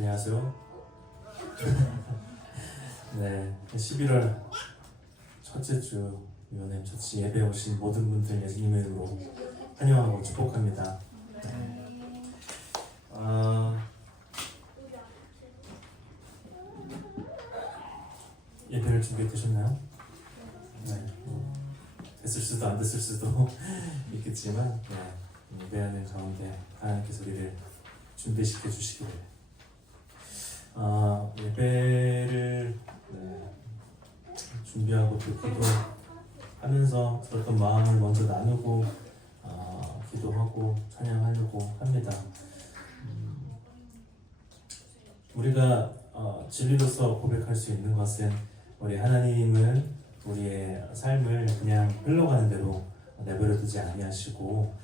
안녕하세요. 네, 11월 첫째 주 유원엠 처치 예배 오신 모든 분들 예수님의 이름으로 환영하고 축복합니다. 예배를 준비되셨나요? 네, 됐을 수도 안 됐을 수도 있겠지만 예배하는 가운데 하나님께서 우리를 준비시켜 주시기를 예배를 준비하고 또 기도하면서 들었던 마음을 먼저 나누고 기도하고 찬양하려고 합니다. 우리가 진리로서 고백할 수 있는 것은 우리 하나님은 우리의 삶을 그냥 흘러가는 대로 내버려 두지 아니하시고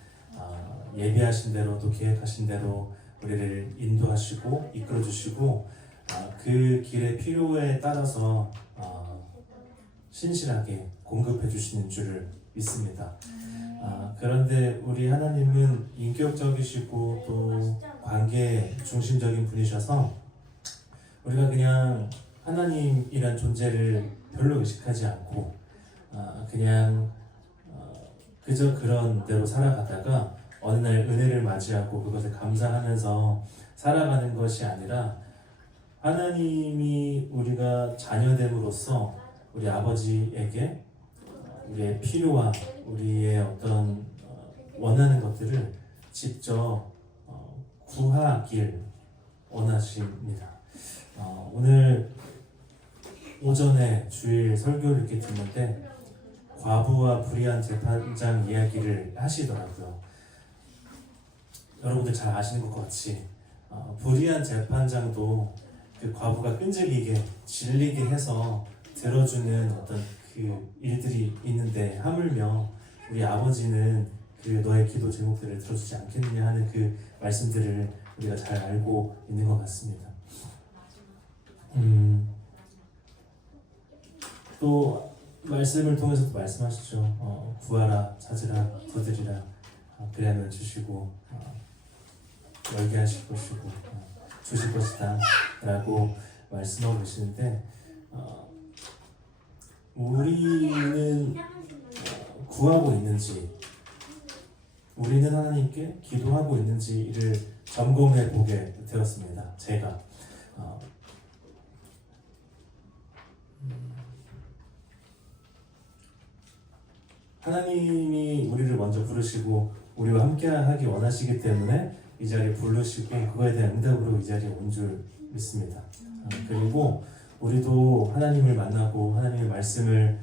예비하신 대로 또 계획하신 대로 우리를 인도하시고 이끌어 주시고 그 길의 필요에 따라서 신실하게 공급해 주시는 줄을 믿습니다. 그런데 우리 하나님은 인격적이시고 또 관계 중심적인 분이셔서 우리가 그냥 하나님이란 존재를 별로 의식하지 않고 그냥 그저 그런 대로 살아가다가 어느 날 은혜를 맞이하고 그것을 감사하면서 살아가는 것이 아니라 하나님이 우리가 자녀됨으로써 우리 아버지에게 우리의 필요와 우리의 어떤 원하는 것들을 직접 구하길 원하십니다. 오늘 오전에 주일 설교를 이렇게 듣는데 과부와 불의한 재판장 이야기를 하시더라고요. 여러분들 잘 아시는 것 같이 불의한 재판장도 그 과부가 끈질기게 질리게 해서 들어주는 어떤 그 일들이 있는데 하물며 우리 아버지는 그 너의 기도 제목들을 들어주지 않겠느냐 하는 그 말씀들을 우리가 잘 알고 있는 것 같습니다. 또 말씀을 통해서도 말씀하시죠. 구하라, 찾으라, 두드리라, 그래야만 주시고 열게 하실 것이고 주실 것이다 라고 말씀하고 계시는데 우리는 구하고 있는지 우리는 하나님께 기도하고 있는지를 점검해 보게 되었습니다. 제가 하나님이 우리를 먼저 부르시고 우리와 함께하기 원하시기 때문에 이 자리에 부르시고 그거에 대한 응답으로 이 자리에 온 줄 믿습니다. 그리고 우리도 하나님을 만나고 하나님의 말씀을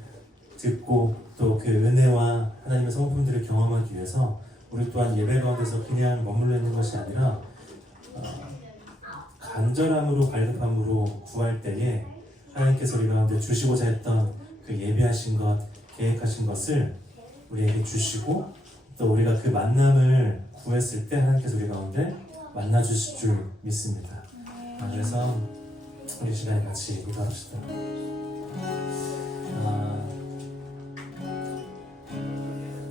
듣고 또 그 은혜와 하나님의 성품들을 경험하기 위해서 우리 또한 예배 가운데서 그냥 머물러 있는 것이 아니라 간절함으로 갈급함으로 구할 때에 하나님께서 우리 가운데 주시고자 했던 그 예비하신 것, 계획하신 것을 우리에게 주시고 또 우리가 그 만남을 구했을 때 하나님께서 우리 가운데 만나 주실 줄 믿습니다. 그래서 우리 시간에 같이 기도합시다.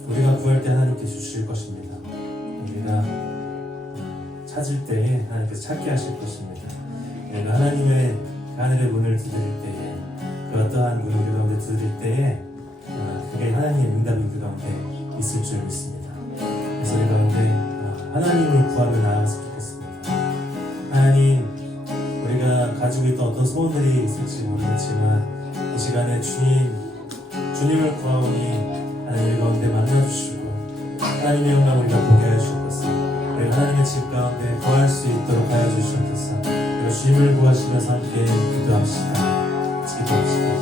우리가 구할 때 하나님께 주실 것입니다. 우리가 찾을 때에 하나님께서 찾게 하실 것입니다. 우리가 하나님의 하늘의 문을 두드릴 때에 그 어떠한 문을 우리 가운데 두드릴 때에 그게 하나님의 응답이 우리 가운데 있을 줄 믿습니다. 그래서 우리 가운데 하나님을 구하며 나아갔으면 좋겠습니다. 하나님, 우리가 가지고 있던 어떤 소원들이 있을지 모르겠지만 이 시간에 주님을 구하오니 하나님 가운데 만나주시고 하나님의 영광을 우리가 보게 하여 주옵소서. 우리가 하나님의 집 가운데 거할 수 있도록 하여 주시옵소서. 우리가 주님을 구하시면서 함께 기도합시다. 기도합시다.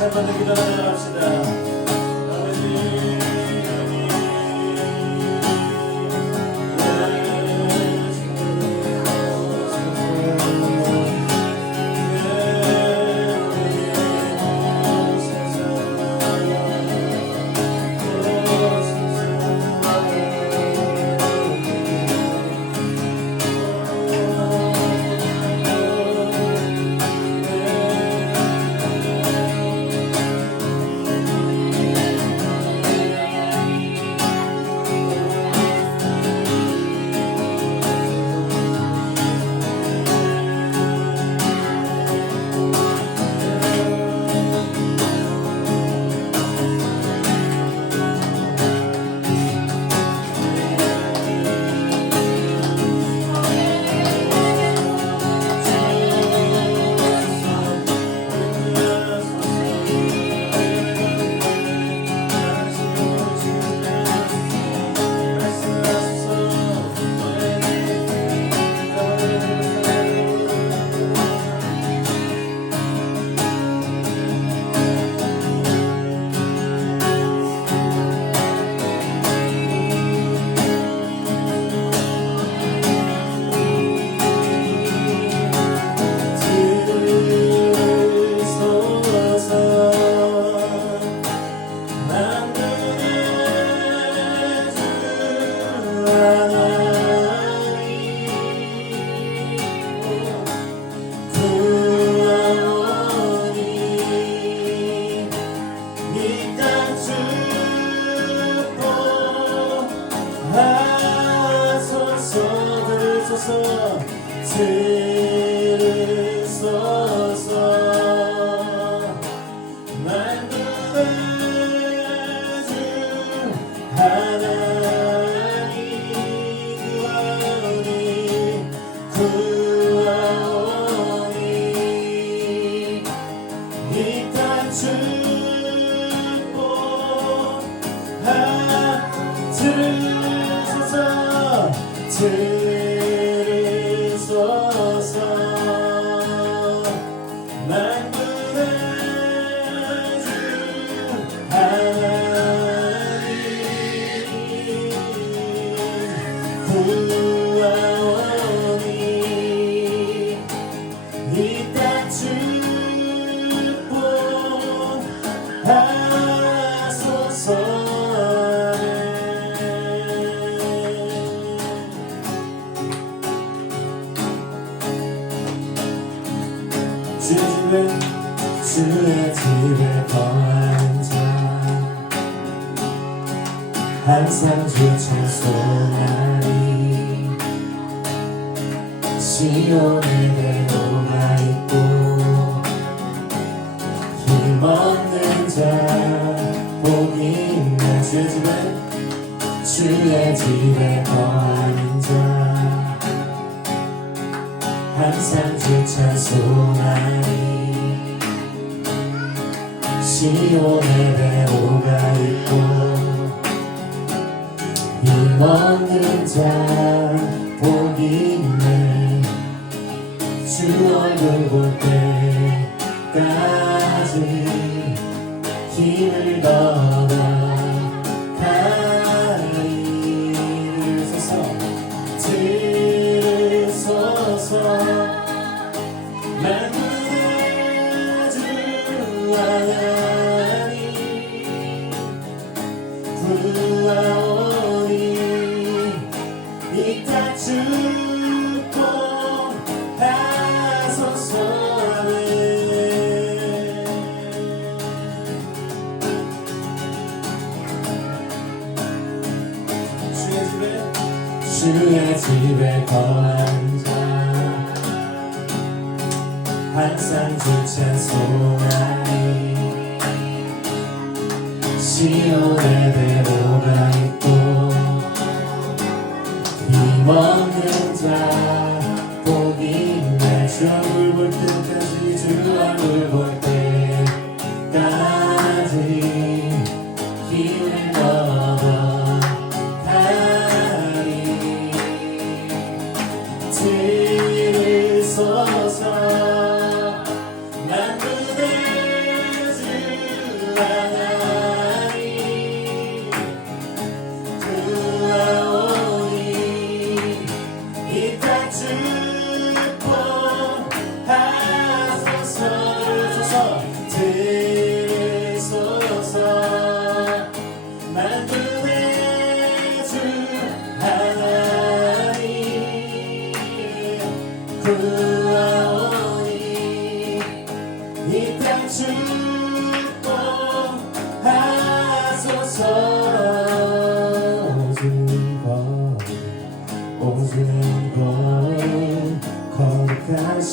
다시 한번 더 기도 나눠갑시다. 주의 집에 거하는 자 항상 주 찬송하리 시온에 대로가 있고 힘없는 자 복이 있는 주의 집에 거하는 자 항상 주 찬송하리 시온에 대로가 있고 힘없는 자 복이 있네 주 얼굴 볼 때까지 힘을 얻어 가리 들으소서 만군의 주 하나님 구하오니 이 땅 축복하소서 주의 집에 거한 자 항상 주 찬송하니 시온에 대로가 있고 힘없는 자 복이 있네 주 얼굴 볼 때까지 주 얼굴 볼 때까지 힘을 얻어 가리 들으소서 만군의 주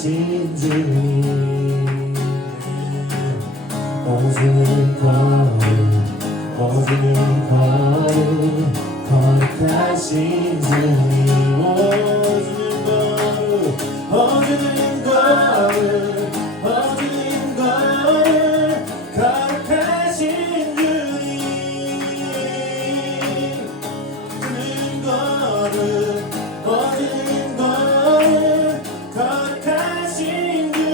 거룩하신 주님 어두운 거룩 어두운 거룩 거룩하신 주님 어두운 거룩 어두운 거룩 어두운 거룩 거룩하신 주님 어두운 거룩 어두운 거룩 거룩하신 주님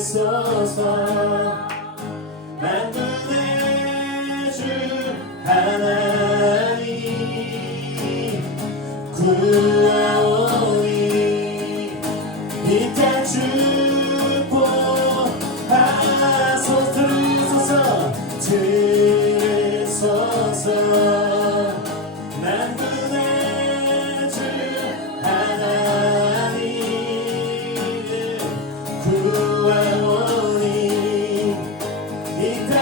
들으소서 만군의 주 하나님 구하오니 이 땅 축복하소서 들으소서 만군의 주 하나님 구하오니 이 땅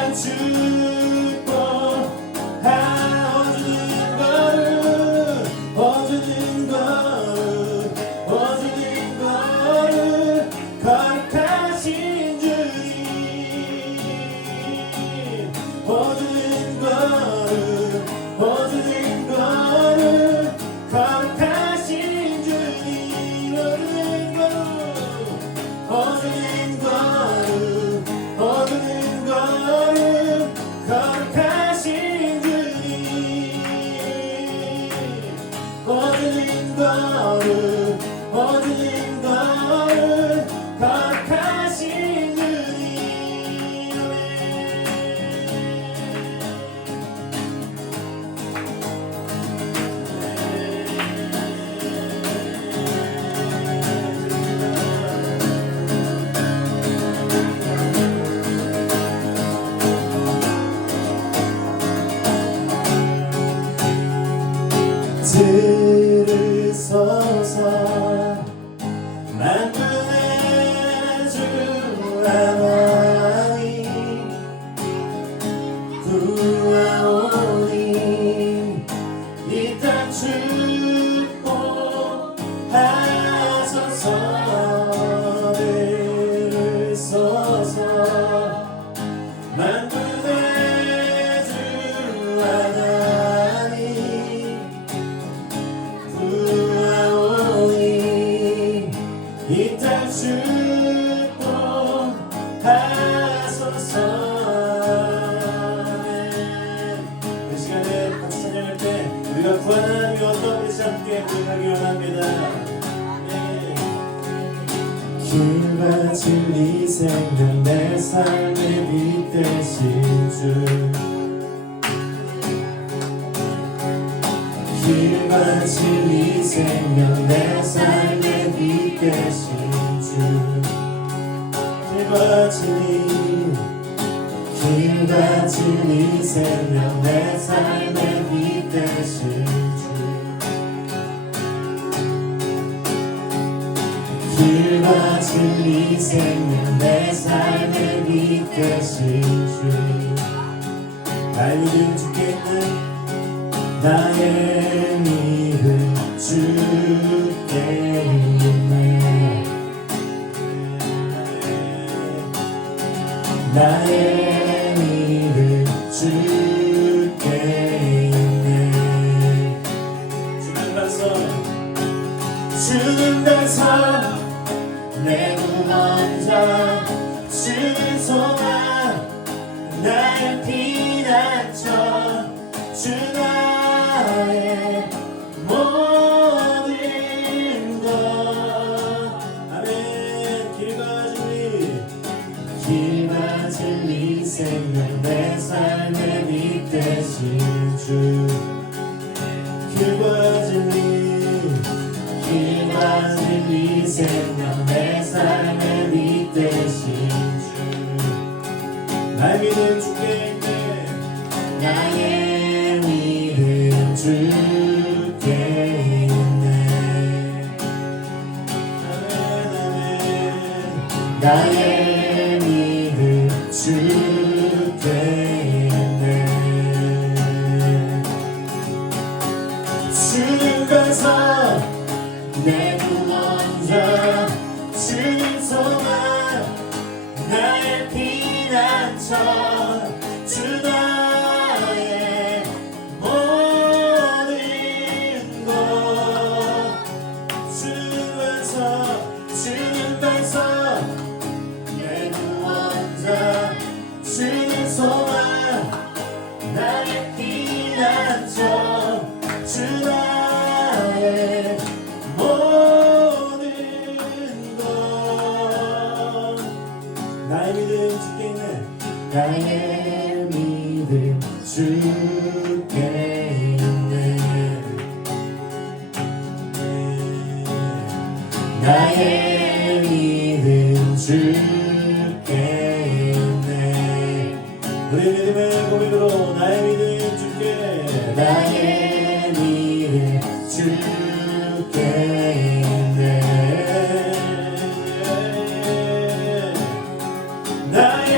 어두운 거룩 거룩하신 주님 어두운 거룩 거룩하신 주님 어두운 거룩 거룩하신 주님 어두운 거룩 거룩하신 주님 들으소서 만군의 주 하나님 구하오니 이 땅 축복하소서 들으소서 만군의 주 하나님 구하오니 이 땅 축복하소서 이 시간에 같이 찬양할 때 우리가 구하는 하나님이 어떤 분이신지 함께 고백하기 원합니다. 길과 진리 생명 내 삶의 빛 되신 주 길과 진리 생명 내 삶의 빛 되신 주 길과 진리 생명 내 삶의 빛 되신 주 길과 진리 생명 내 삶의 빛 되신 주 나의 믿음 주께 있는 나의 믿음 주께 있네 나의 믿음 주께 있네 주는 반석 내 구원자 주는 소망 나의 피난처 주 나의 모든 것 아멘 길과 진리 생명 내 삶의 빛 되신 주 길과 진리 생명 내 삶의 빛 되신 주 나의 믿음 주께 있네 나의 믿음 주께 있네 나의 믿음 주께 있네 주는 반석 주 나의 모든 것 주는 반석 내 구원자 주는 소망 나의 피난처 주 나의 모든 것 나의 믿음 주께 있네 나의 믿음 주께 있네 나의 믿음 주께 있네 우리 믿음의 고백으로 나의 믿음 주께 나의 믿음 주께 있네 나의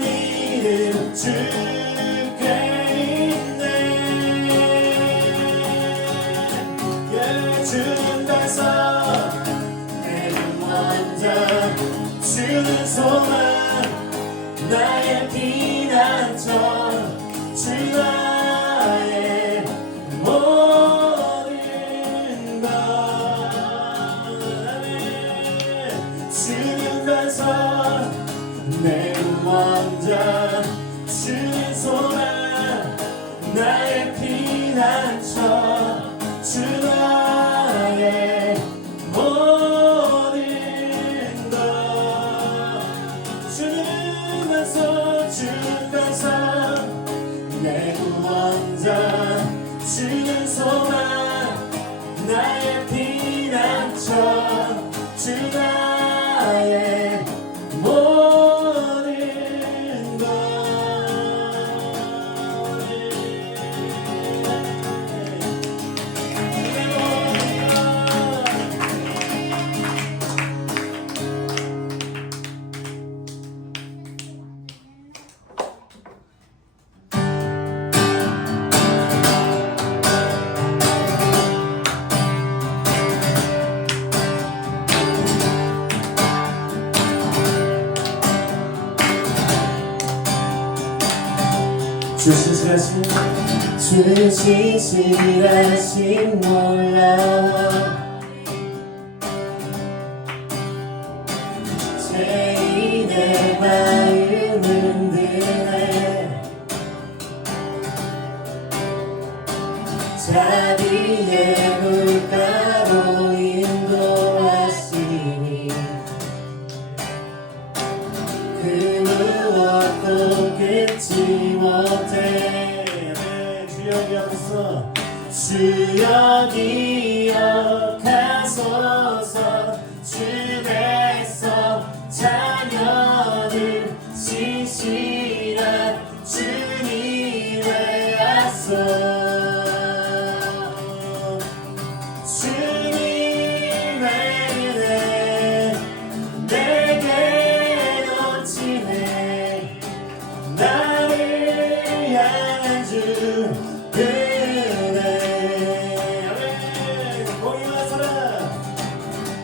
믿음 주께 있네 주는 반석 내 구원자 주는 소망 나의 피난처 주 나의 모든 것 주는 반석 내 구원자 주는 소망 나의 피난처 주 나의 모든 것 주는 반석 내 구원자 주는 소망 나의 피난처 주 나의 모든 것 주시시라신 놀라워 죄인의 마음은 드네 자비의 물가로 인도하시니 그 무엇도 끊지 못해 주여 기억하소서 주 백성 자녀들 신실한 주님의 약속 주님의 은혜 내게 넘치네 나를 향한 주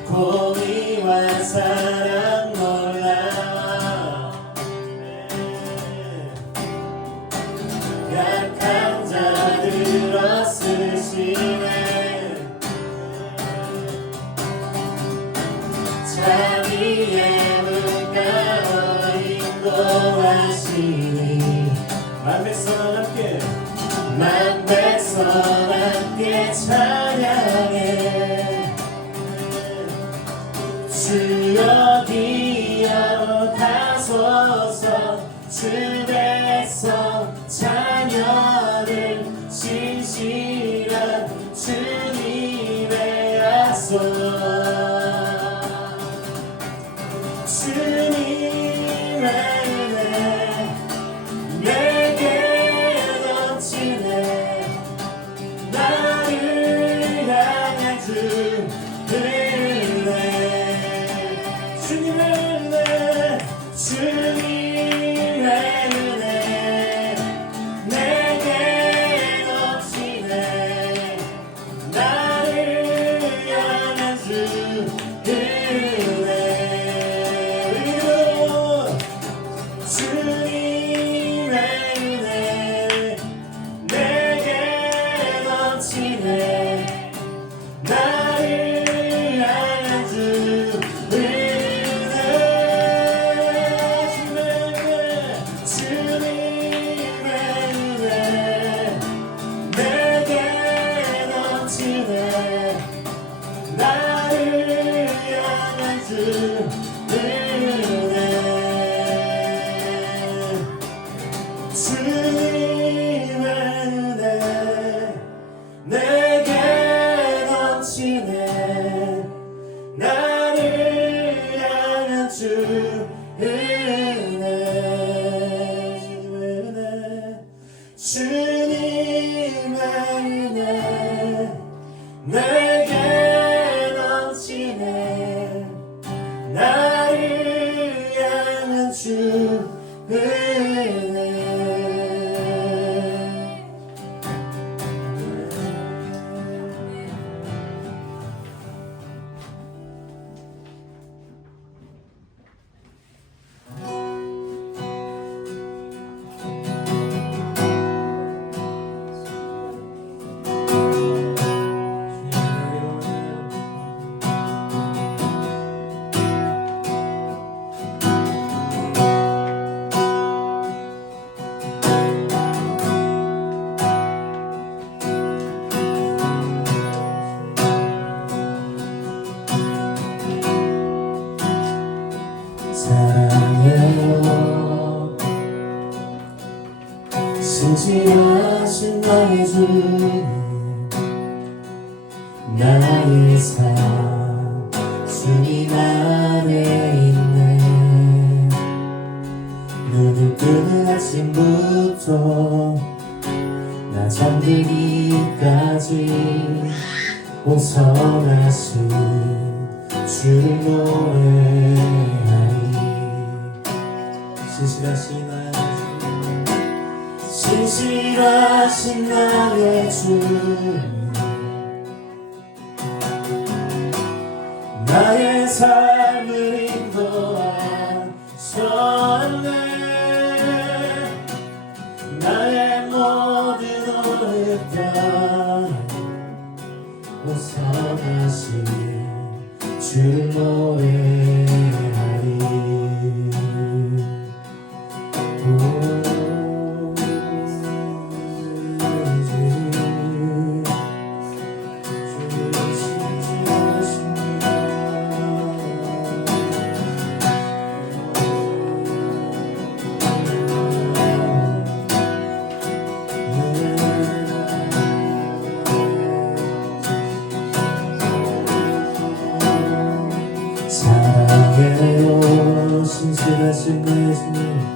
공의와 사랑 놀라워 약한 자들 얻으시네 자비의 물가로 인도하시니 만 백성 함께 찬양해 주여 기억하소서 주 백성 자녀들 신실한 주님의 약속 주님의 은혜 내게 넘치네 나를 향한 주 주님의 은혜 내게 넘치네 나를 향한 주 은혜 주님 주 은혜 사랑해요 신실하신 나의 주님 나의 삶 주님 안에 있네 눈을 뜨는 아침부터 나 잠들기까지 오선하신 주를 노래하리 신실하신 나의 주 나의 삶을 인도하셨네 나의 모든 어렵다 오선하신 주를 노래하리 사랑해요 신실하신 나의 주님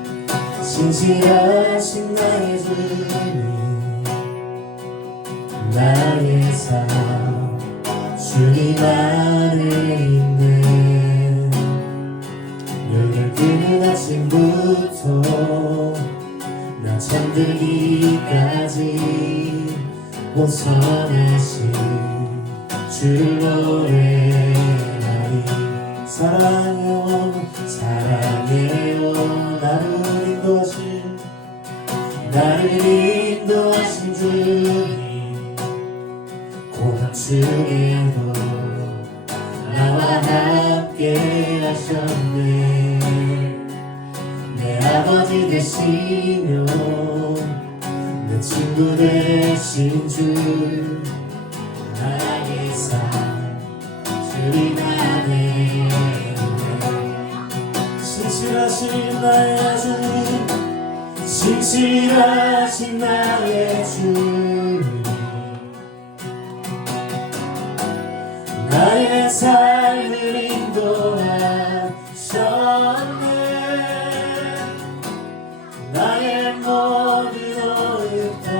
신실하신 나의 주님 나의 삶 주님 안에 있네 눈을 뜨는 아침부터 나 잠들기까지 오선하신 주를 노래하리 사랑해요 나를 인도하신 주님 고난 중에도 나와 함께 하셨네 내 아버지 되시며 내 친구 되신 주 나의 삶 주님 안에 신실하신 나의 주님 신실하신 나의 주님 나의 삶을 인도하셨네 나의 모든 어렵다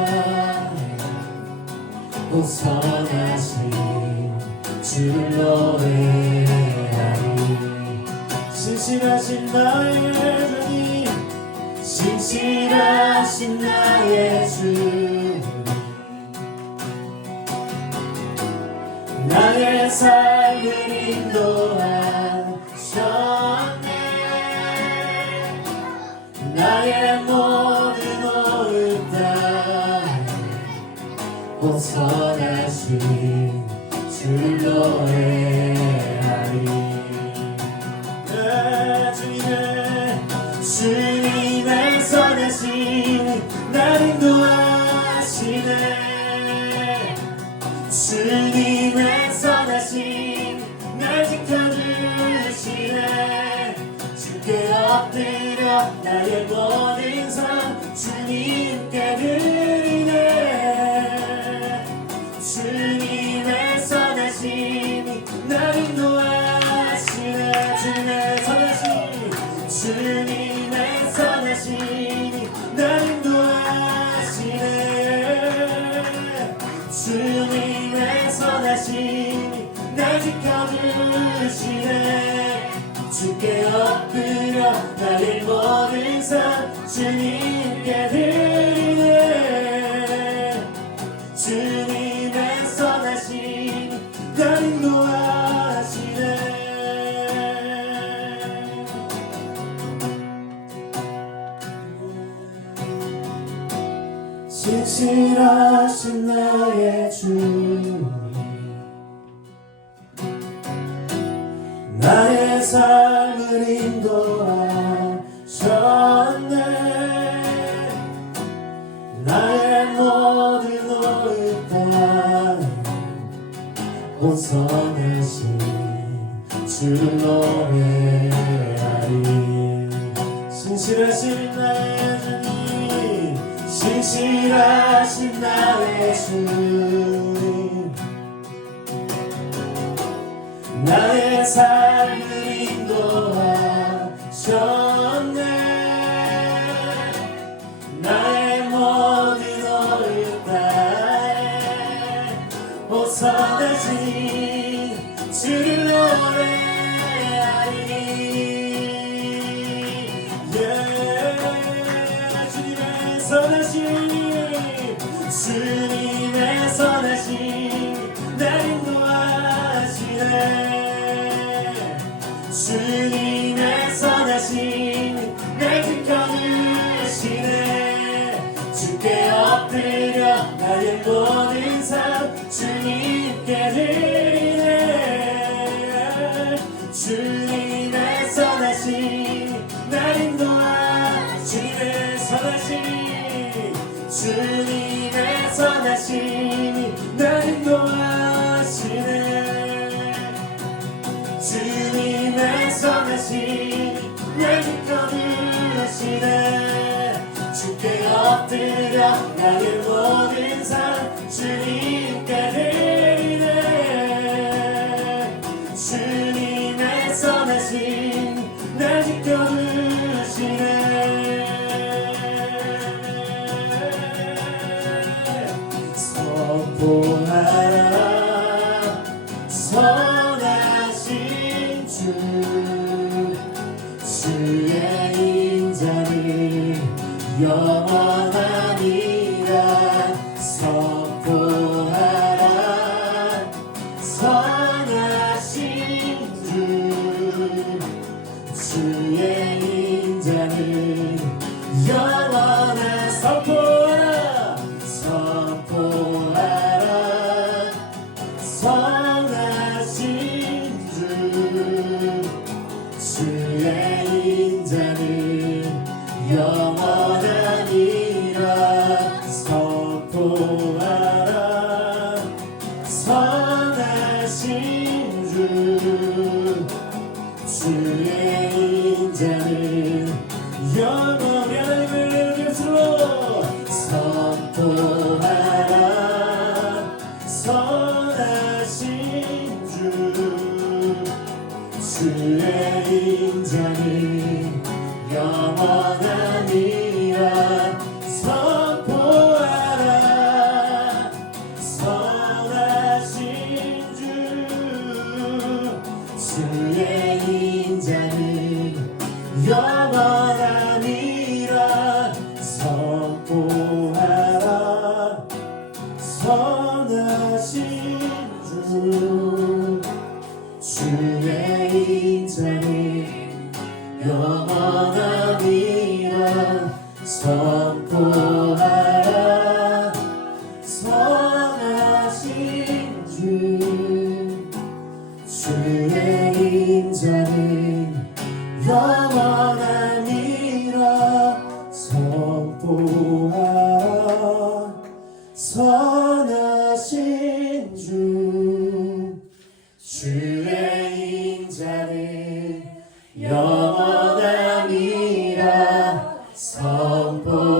오선하신 주를 노래하리 신실하신 나의 주님 신실하신 나의 주님 나의 삶을 인도하셨네 나의 모든 어렵다 오선하신 주를 노래하리 주님의 선하신 날 인도하시네 주님의 선하신 날 지켜주시네 주께 엎드려 나의 모든 삶 주님께 드리네 주님의 선하심이 날 인도하시네 주님의 선하심이 날 인도하시네 주님의 선하심이 날 지켜주시네 주께 엎드려 나를 나의 모든 삶 주님께 드리네. 주님의 선하심 날 인도하시네. 신실하신 나의 주님, 나의 삶을 인도하셨네. 나의 모든 오를 따라 온 선하신 주를 노래하리. 신실하신 나의 주님, 신실하신 나의 주님, 나의 삶을 인도하셨네. 나의 모든 오를 따라 오 선하신 주를 노래하리. 주님의 선하심, 주님의 선하심 날 인도하시네. 주님의 선하심 날 지켜주시네. 주께 엎드려 나의 모든 삶 주님께 드리네. 주님의 선하심 날 인도하. 주님의 선하심, 주님의 선하심 날 인도하시네. 주님의 선하심 날 지켜주시네. 주께 엎드려 나의 모든 삶 주님께 드리네. 주님의 선하심 날 지켜주시네. 선포하라 선하신 주, 주의 인자는 영원하니라. 선포하라 선하신 주, 주의 인자는 영원한. 선포하라 선포하라 선하신 주, 주의 인자는 영원하니라. 선포하라 선하신 주, 주의 인자는 영원하니라. 선포하라 선하신 주, 주의 인자는 영원하니라. 선포하라 선하신 주, 주의 인자는 영원하니라. 선포하라 선하신 주, 주의 인자는 영원하니라. 선포하라 선하신 주, 주의 인자는 영원하니라. 선포하라 선하신 주, 주의 인자는 영원하니라. 선포하라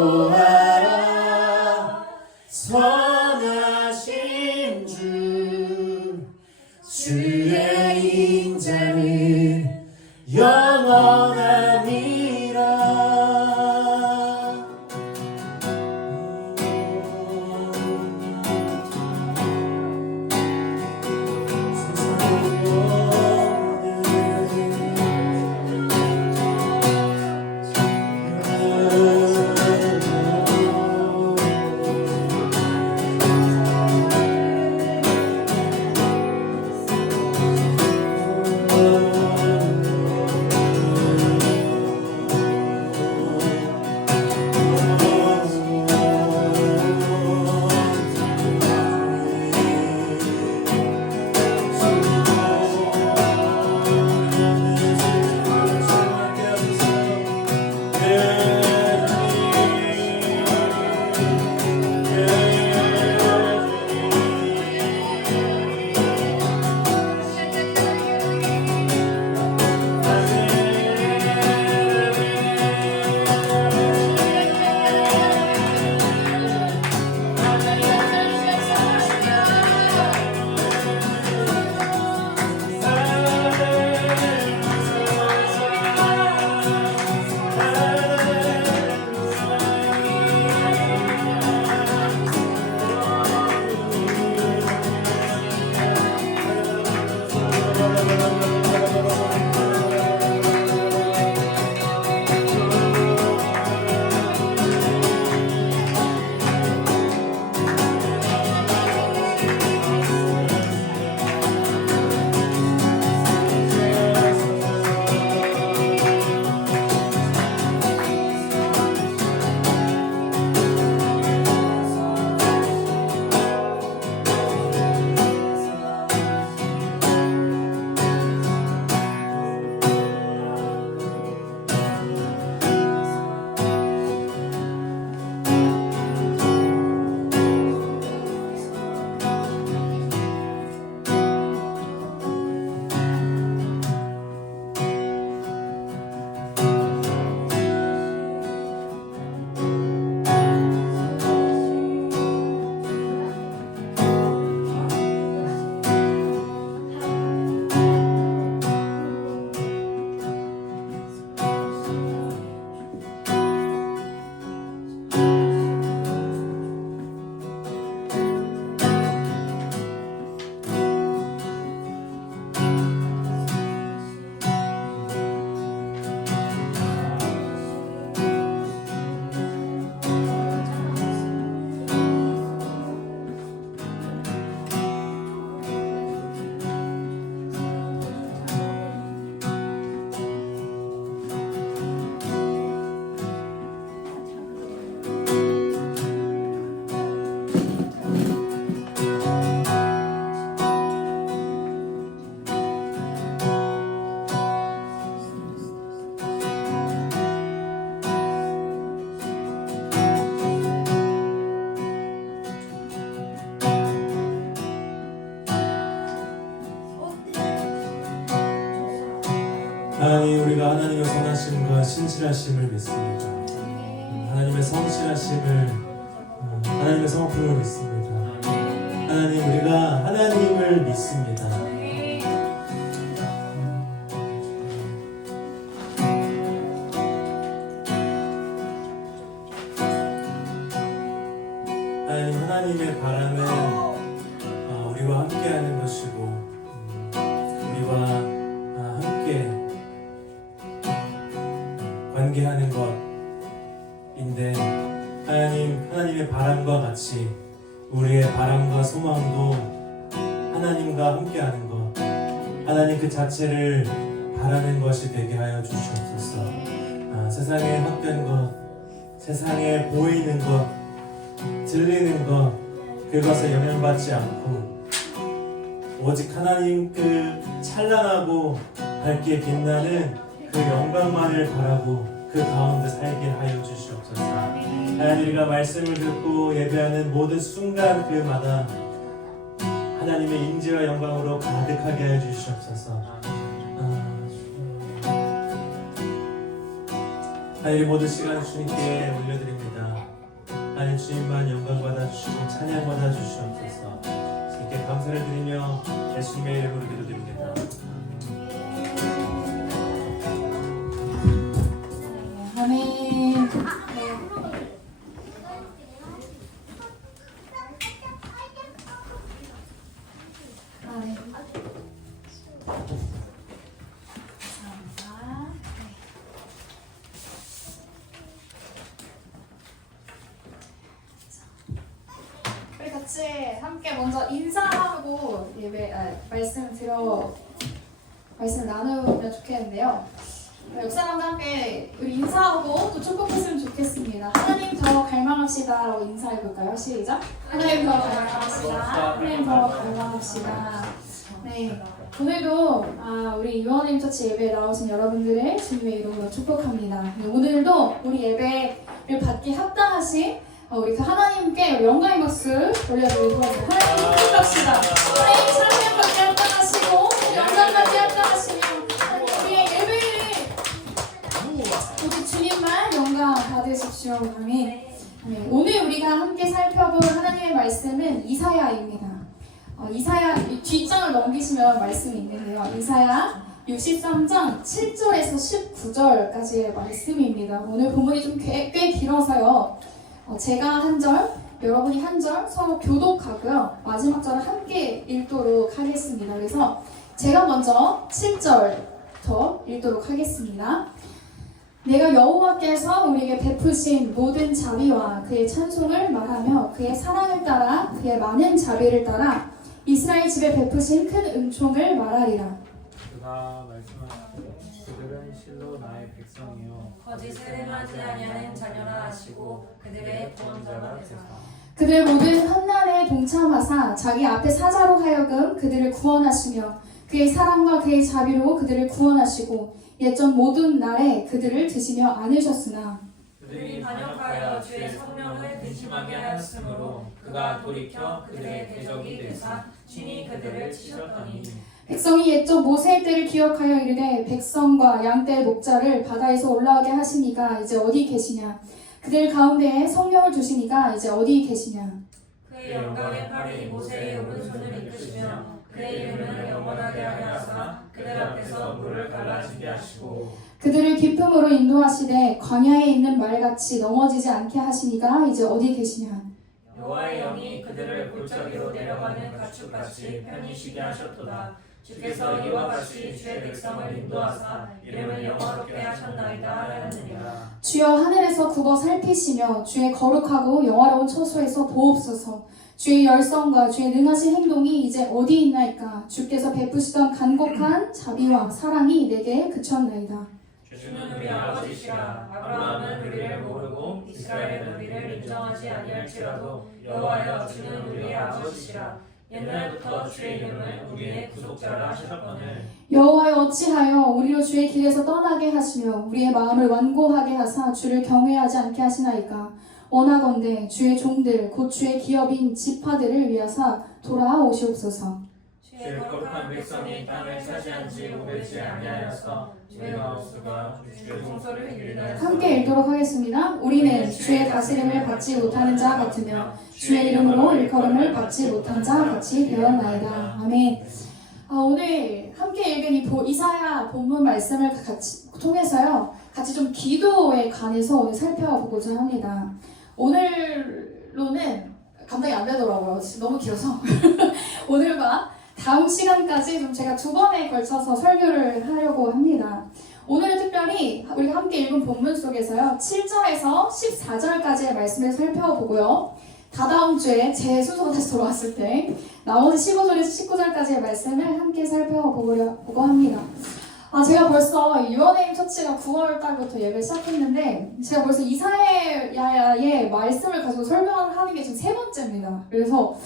하나님, 우리가 하나님의 선하심과 신실하심을 믿습니다. 하나님의 성실하심을, 하나님의 성품을 믿습니다. 하나님, 우리가 하나님을 믿습니다. 하나님, 하나님의 바람은 우리와 함께하는 것이고, 우리와 함께 관계하는 것인데, 하나님의 바람과 같이 우리의 바람과 소망도 하나님과 함께하는 것, 하나님 그 자체를 바라는 것이 되게 하여 주시옵소서. 세상의 헛된 것, 세상에 보이는 것, 들리는 것, 그것에 영향받지 않고 오직 하나님 그 찬란하고 밝게 빛나는 그 영광만을 바라고 그 가운데 살게 하여 주시옵소서. 하나님, 우리가 말씀을 듣고 예배하는 모든 순간 그마다 하나님의 임재와 영광으로 가득하게 하여 주시옵소서. 하나님, 모든 시간 주님께 올려드립니다. 하나님, 주님만 영광 받아주시고 찬양 받아주시옵소서. 주님께 감사를 드리며 예수님의 이름으로 기도드립니다. 아멘. 아멘. 감사합니다. 우리 같이 함께 먼저 인사하고 말씀을 나누면 좋겠는데요. 옆 사람과 함께 우리 인사하고 또 축복했으면 좋겠습니다. 하나님 더 갈망합시다 라고 인사해볼까요? 시작! 하나님 더 갈망합시다. 하나님 더 갈망합시다. 네. 오늘도 우리 유원님 처치 예배에 나오신 여러분들의 주님의 이름으로 축복합니다. 오늘도 우리 예배를 받기 합당하신 우리 그 하나님께 영광의 박수 올려드리고 하나님 축복합시다. 하나님 찬양 받기 합당하시고 영광 받기 합당하시며 하나님 우리의 예배를 모두 주님만 영광 받으십시오. 아멘. 오늘 우리가 함께 살펴볼 하나님의 말씀은 이사야입니다. 이사야 뒷장을 넘기시면 말씀이 있는데요. 이사야 63장 7절에서 19절까지의 말씀입니다. 오늘 본문이 좀 꽤 길어서요. 제가 한 절, 여러분이 한 절 서로 교독하고요. 마지막 절을 함께 읽도록 하겠습니다. 그래서 제가 먼저 7절부터 읽도록 하겠습니다. 내가 여호와께서 우리에게 베푸신 모든 자비와 그의 찬송을 말하며 그의 사랑을 따라 그의 많은 자비를 따라 이스라엘 집에 베푸신 큰 은총을 말하리라. 그가 말씀하시되 그들은 실로 나의 백성이요 거짓을 행하지 아니하는 자녀라 하시고 그들의 구원자가 되소서. 그들 모든 환난에 동참하사 자기 앞에 사자로 하여금 그들을 구원하시며 그의 사랑과 그의 자비로 그들을 구원하시고 옛전 모든 날에 그들을 드시며 안으셨으나 그들이 반역하여 주의 성령을 근심하게 하였으므로 그가 돌이켜 그들의 대적이 되사 친히 그들을 치셨더니 백성이 옛적 모세의 때를 기억하여 이르되 백성과 양떼의 목자를 바다에서 올라오게 하시니가 이제 어디 계시냐 그들 가운데에 성령을 주시니가 이제 어디 계시냐 그의 영광의 팔이 모세의 오른손을 이끄시며 그의 이름을 영원하게 하게 하사 그들 앞에서 물을 갈라지게 하시고 그들을 깊음으로 인도하시되 광야에 있는 말같이 넘어지지 않게 하시니가 이제 어디 계시냐 여호와의 영이 그들을 골짜기로 내려가는 가축같이 편히 쉬게 하셨도다. 주께서 이와 같이 주의 백성을 인도하사 이름을 영화롭게 하셨나이다 하였느니라. 주여 하늘에서 굽어 살피시며 주의 거룩하고 영화로운 처소에서 보옵소서. 주의 열성과 주의 능하신 행동이 이제 어디 있나이까. 주께서 베푸시던 간곡한 자비와 사랑이 내게 그쳤나이다. 주는 우리 아버지시라. 아브라함은 우리를 모르고 이스라엘은 우리를 인정하지 아니할지라도 여호와여 주는 우리의 아버지시라. 옛날부터 주의 이름을 우리의 구속자라 하셨거늘 여호와여 어찌하여 우리로 주의 길에서 떠나게 하시며 우리의 마음을 완고하게 하사 주를 경외하지 않게 하시나이까. 원하건대 주의 종들 곧 주의 기업인 지파들을 위하사 돌아오시옵소서. 주의 거룩한 백성이 땅을 차지한 지 오래지 아니하여서 주의 마우스가 주의 송소를 들리나이다. 함께 읽도록 하겠습니다. 우리는 주의 다스림을 받지 못하는 자 같으며 주의 이름으로 일컬음을 받지 못한 자 같이 되었나이다. 아멘. 오늘 함께 읽은 이 이사야 본문 말씀을 같이 통해서요. 같이 좀 기도에 관해서 오늘 살펴보고자 합니다. 오늘로는 감당이 안 되더라고요. 너무 길어서 오늘과 다음 시간까지 좀 제가 2번에 걸쳐서 설교를 하려고 합니다. 오늘은 특별히 우리가 함께 읽은 본문 속에서요 7절에서 14절까지의 말씀을 살펴보고요. 다다음 주에 제 순서가 다시 돌아왔을 때 나머지 15절에서 19절까지의 말씀을 함께 살펴보고 합니다. 제가 벌써 유언의 처치가 9월 달부터 예배를 시작했는데 제가 벌써 이사야의 말씀을 가지고 설명하는 게 지금 3번째입니다. 그래서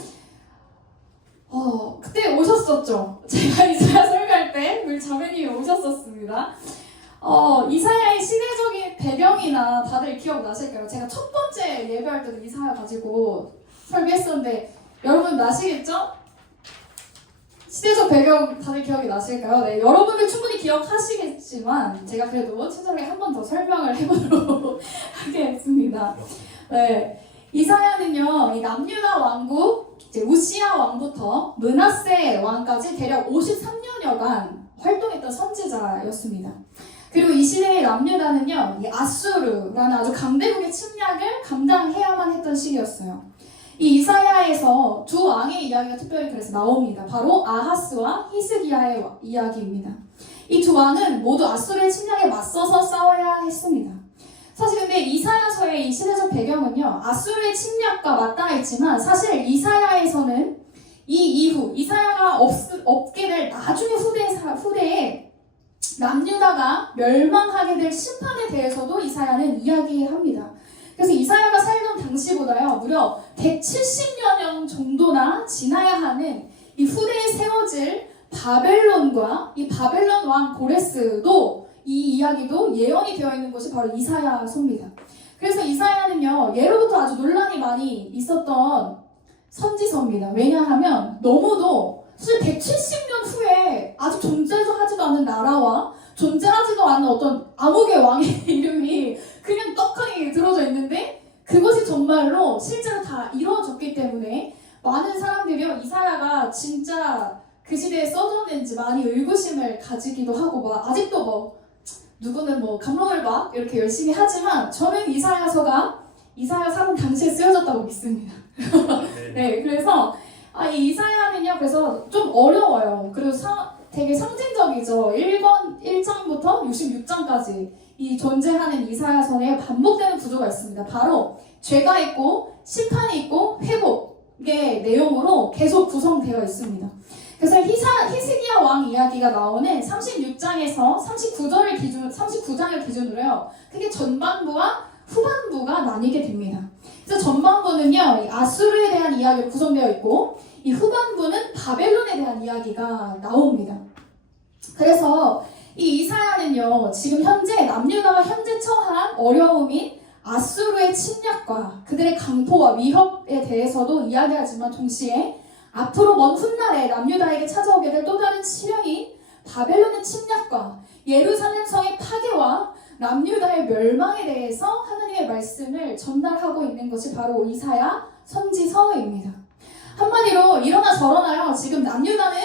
그때 오셨었죠. 제가 이사야 설교할 때 우리 자매님이 오셨었습니다. 이사야의 시대적인 배경이나 다들 기억나실까요? 제가 첫 번째 예배할 때도 이사야 가지고 설교했었는데 여러분 나시겠죠? 시대적 배경 다들 기억이 나실까요? 네, 여러분들 충분히 기억하시겠지만 제가 그래도 친절하게 한 번 더 설명을 해보도록 하겠습니다. 네, 이사야는요, 이 남유다 왕국 이제 우시야 왕부터 므낫세 왕까지 대략 53년여간 활동했던 선지자였습니다. 그리고 이 시대의 남유다는요, 이 아수르라는 아주 강대국의 침략을 감당해야만 했던 시기였어요. 이 이사야에서 2 왕의 이야기가 특별히 그래서 나옵니다. 바로 아하스와 히스기야의 이야기입니다. 이 2 왕은 모두 아수르의 침략에 맞서서 싸워야 했습니다. 사실 근데 이사야서의 이 시대적 배경은요, 아수르의 침략과 맞닿아 있지만 사실 이사야에서는 이 이후 이사야가 없게 될 나중에 후대에 남유다가 멸망하게 될 심판에 대해서도 이사야는 이야기합니다. 그래서 이사야가 살던 당시보다요 무려 170여 년 정도나 지나야 하는 이 후대에 세워질 바벨론과 이 바벨론 왕 고레스도 이 이야기도 예언이 되어 있는 것이 바로 이사야서입니다. 그래서 이사야는요, 예로부터 아주 논란이 많이 있었던 선지서입니다. 왜냐하면 너무도 사실 170년 후에 아직 존재하지도 않는 나라와 존재하지도 않는 어떤 암흑의 왕의 이름이 그냥 떡하니 들어져 있는데 그것이 정말로 실제로 다 이루어졌기 때문에 많은 사람들이요, 이사야가 진짜 그 시대에 써졌는지 많이 의구심을 가지기도 하고 아직도 누구는 감론을 막 이렇게 열심히 하지만 저는 이사야서가 이사야 사건 당시에 쓰여졌다고 믿습니다. 네, 그래서 이 이사야는요, 그래서 좀 어려워요. 그리고 되게 상징적이죠. 1장부터 66장까지 이 존재하는 이사야서에 반복되는 구조가 있습니다. 바로 죄가 있고 심판이 있고 회복의 내용으로 계속 구성되어 있습니다. 그래서 히스기야 왕 이야기가 나오는 36장에서 39장을 기준으로요, 크게 전반부와 후반부가 나뉘게 됩니다. 그래서 전반부는요, 이 아수르에 대한 이야기로 구성되어 있고, 이 후반부는 바벨론에 대한 이야기가 나옵니다. 그래서 이 이사야는요, 지금 현재 남유다가 현재 처한 어려움인 아수르의 침략과 그들의 강포와 위협에 대해서도 이야기하지만 동시에 앞으로 먼 훗날에 남유다에게 찾아오게 될 또 다른 시련인 바벨론의 침략과 예루살렘 성의 파괴와 남유다의 멸망에 대해서 하나님의 말씀을 전달하고 있는 것이 바로 이사야 선지서입니다. 한마디로 이러나 저러나요, 지금 남유다는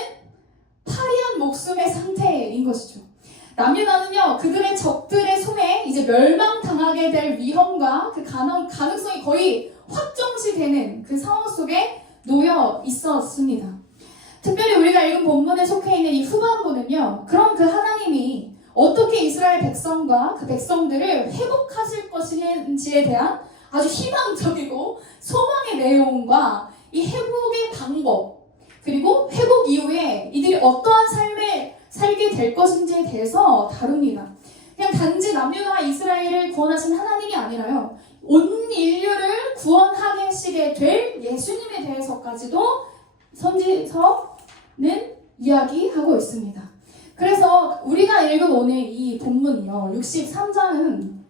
파리한 목숨의 상태인 것이죠. 남유다는요, 그들의 적들의 손에 이제 멸망당하게 될 위험과 그 가능성이 거의 확정시되는 그 상황 속에 놓여 있었습니다. 특별히 우리가 읽은 본문에 속해 있는 이 후반부는요, 그럼 그 하나님이 어떻게 이스라엘 백성과 그 백성들을 회복하실 것인지에 대한 아주 희망적이고 소망의 내용과 이 회복의 방법, 그리고 회복 이후에 이들이 어떠한 삶을 살게 될 것인지에 대해서 다룹니다. 그냥 단지 남유다와 이스라엘을 구원하신 하나님이 아니라요, 온 인류를 구원하게 하시게 될 예수님에 대해서까지도 선지서는 이야기하고 있습니다. 그래서 우리가 읽은 오늘 이 본문이요, 63장은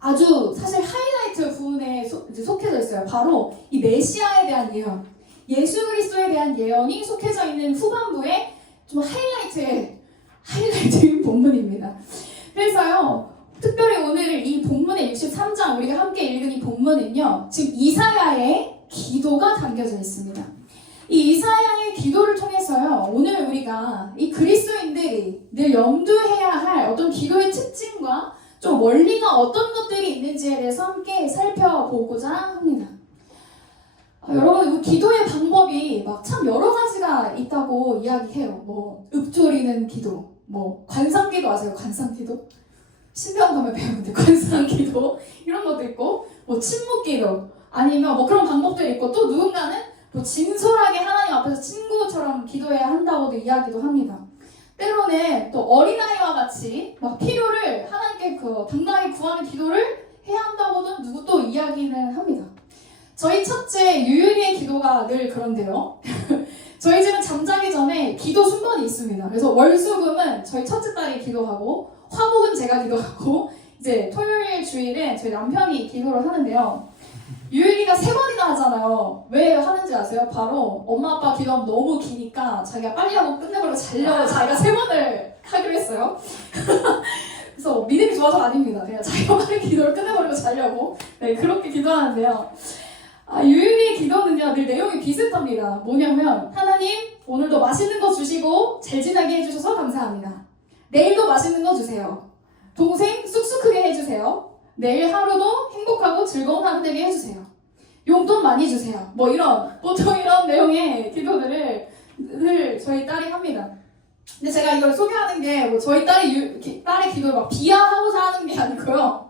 아주 사실 하이라이트 부분에 속해져 있어요. 바로 이 메시아에 대한 예언, 예수 그리스도에 대한 예언이 속해져 있는 후반부에 좀 하이라이트인 본문입니다. 그래서요, 특별히 오늘 이 본문의 63장 우리가 함께 읽은 이 본문은요, 지금 이사야의 기도가 담겨져 있습니다. 이 이사야의 기도를 통해서요, 오늘 우리가 이 그리스도인들이 늘 염두해야 할 어떤 기도의 특징과 좀 원리가 어떤 것들이 있는지에 대해서 함께 살펴보고자 합니다. 여러분, 이 기도의 방법이 막 참 여러 가지가 있다고 이야기해요. 읊조리는 기도, 관상기도 아세요? 관상기도? 신병 가면 배우는데 관상기도 이런 것도 있고, 침묵기도, 아니면 그런 방법들이 있고, 또 누군가는 진솔하게 하나님 앞에서 친구처럼 기도해야 한다고도 이야기도 합니다. 때로는 또 어린아이와 같이 필요를 하나님께 당당히 구하는 기도를 해야 한다고도 누구 이야기는 합니다. 저희 첫째 유유리의 기도가 늘 그런데요. 저희 집은 잠자기 전에 기도 순번이 있습니다. 그래서 월수금은 저희 첫째 딸이 기도하고, 화목은 제가 기도하고, 이제 토요일 주일은 저희 남편이 기도를 하는데요. 유일이가 3번이나 하잖아요. 왜 하는지 아세요? 바로 엄마 아빠 기도하면 너무 기니까 자기가 빨리 하고 끝내버리고 자려고 자기가 3번을 하기로 했어요. 그래서 믿음이 좋아서 아닙니다. 그냥 자기가 빨리 기도를 끝내버리고 자려고 그렇게 기도하는데요. 유일이의 기도는요, 늘 내용이 비슷합니다. 뭐냐면, 하나님 오늘도 맛있는 거 주시고 잘 지나게 해주셔서 감사합니다. 내일도 맛있는 거 주세요. 동생 쑥쑥 크게 해주세요. 내일 하루도 행복하고 즐거운 하루 되게 해주세요. 용돈 많이 주세요. 보통 이런 내용의 기도들을 늘 저희 딸이 합니다. 근데 제가 이걸 소개하는 게 저희 딸의 기도를 비하하고자 하는 게 아니고요.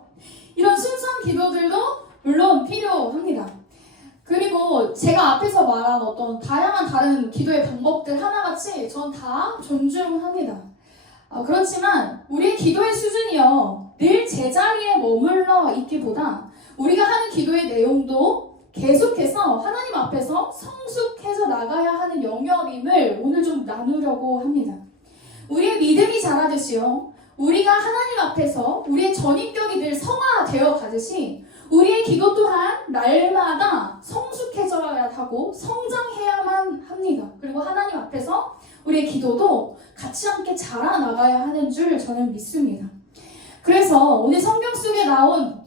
이런 순수한 기도들도 물론 필요합니다. 그리고 제가 앞에서 말한 어떤 다양한 다른 기도의 방법들 하나같이 전 다 존중합니다. 그렇지만 우리의 기도의 수준이요, 늘 제자리에 머물러 있기보다 우리가 하는 기도의 내용도 계속해서 하나님 앞에서 성숙해져 나가야 하는 영역임을 오늘 좀 나누려고 합니다. 우리의 믿음이 자라듯이요, 우리가 하나님 앞에서 우리의 전인격이 늘 성화되어 가듯이 우리의 기도 또한 날마다 성숙해져야 하고 성장해야만 합니다. 그리고 하나님 앞에서 우리의 기도도 같이 함께 자라나가야 하는 줄 저는 믿습니다. 그래서 오늘 성경 속에 나온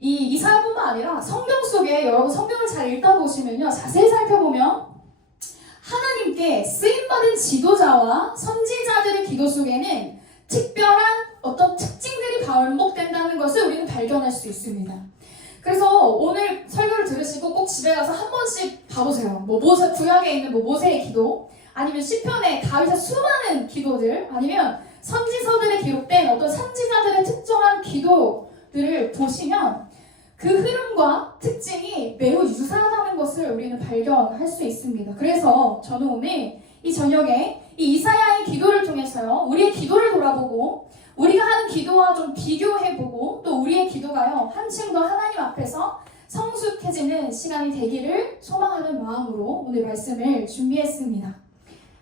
이 이사야뿐만 아니라 성경 속에 여러분 성경을 잘 읽다 보시면요, 자세히 살펴보면 하나님께 쓰임받은 지도자와 선지자들의 기도 속에는 특별한 어떤 특징들이 반복된다는 것을 우리는 발견할 수 있습니다. 그래서 오늘 설교를 들으시고 꼭 집에 가서 한 번씩 봐보세요. 모세, 구약에 있는 모세의 기도, 아니면 시편의 다윗의 수많은 기도들, 아니면 선지서들에 기록된 어떤 선지자들의 특정한 기도들을 보시면 그 흐름과 특징이 매우 유사하다는 것을 우리는 발견할 수 있습니다. 그래서 저는 오늘 이 저녁에 이 이사야의 기도를 통해서요, 우리의 기도를 돌아보고 우리가 하는 기도와 좀 비교해보고 또 우리의 기도가요, 한층 더 하나님 앞에서 성숙해지는 시간이 되기를 소망하는 마음으로 오늘 말씀을 준비했습니다.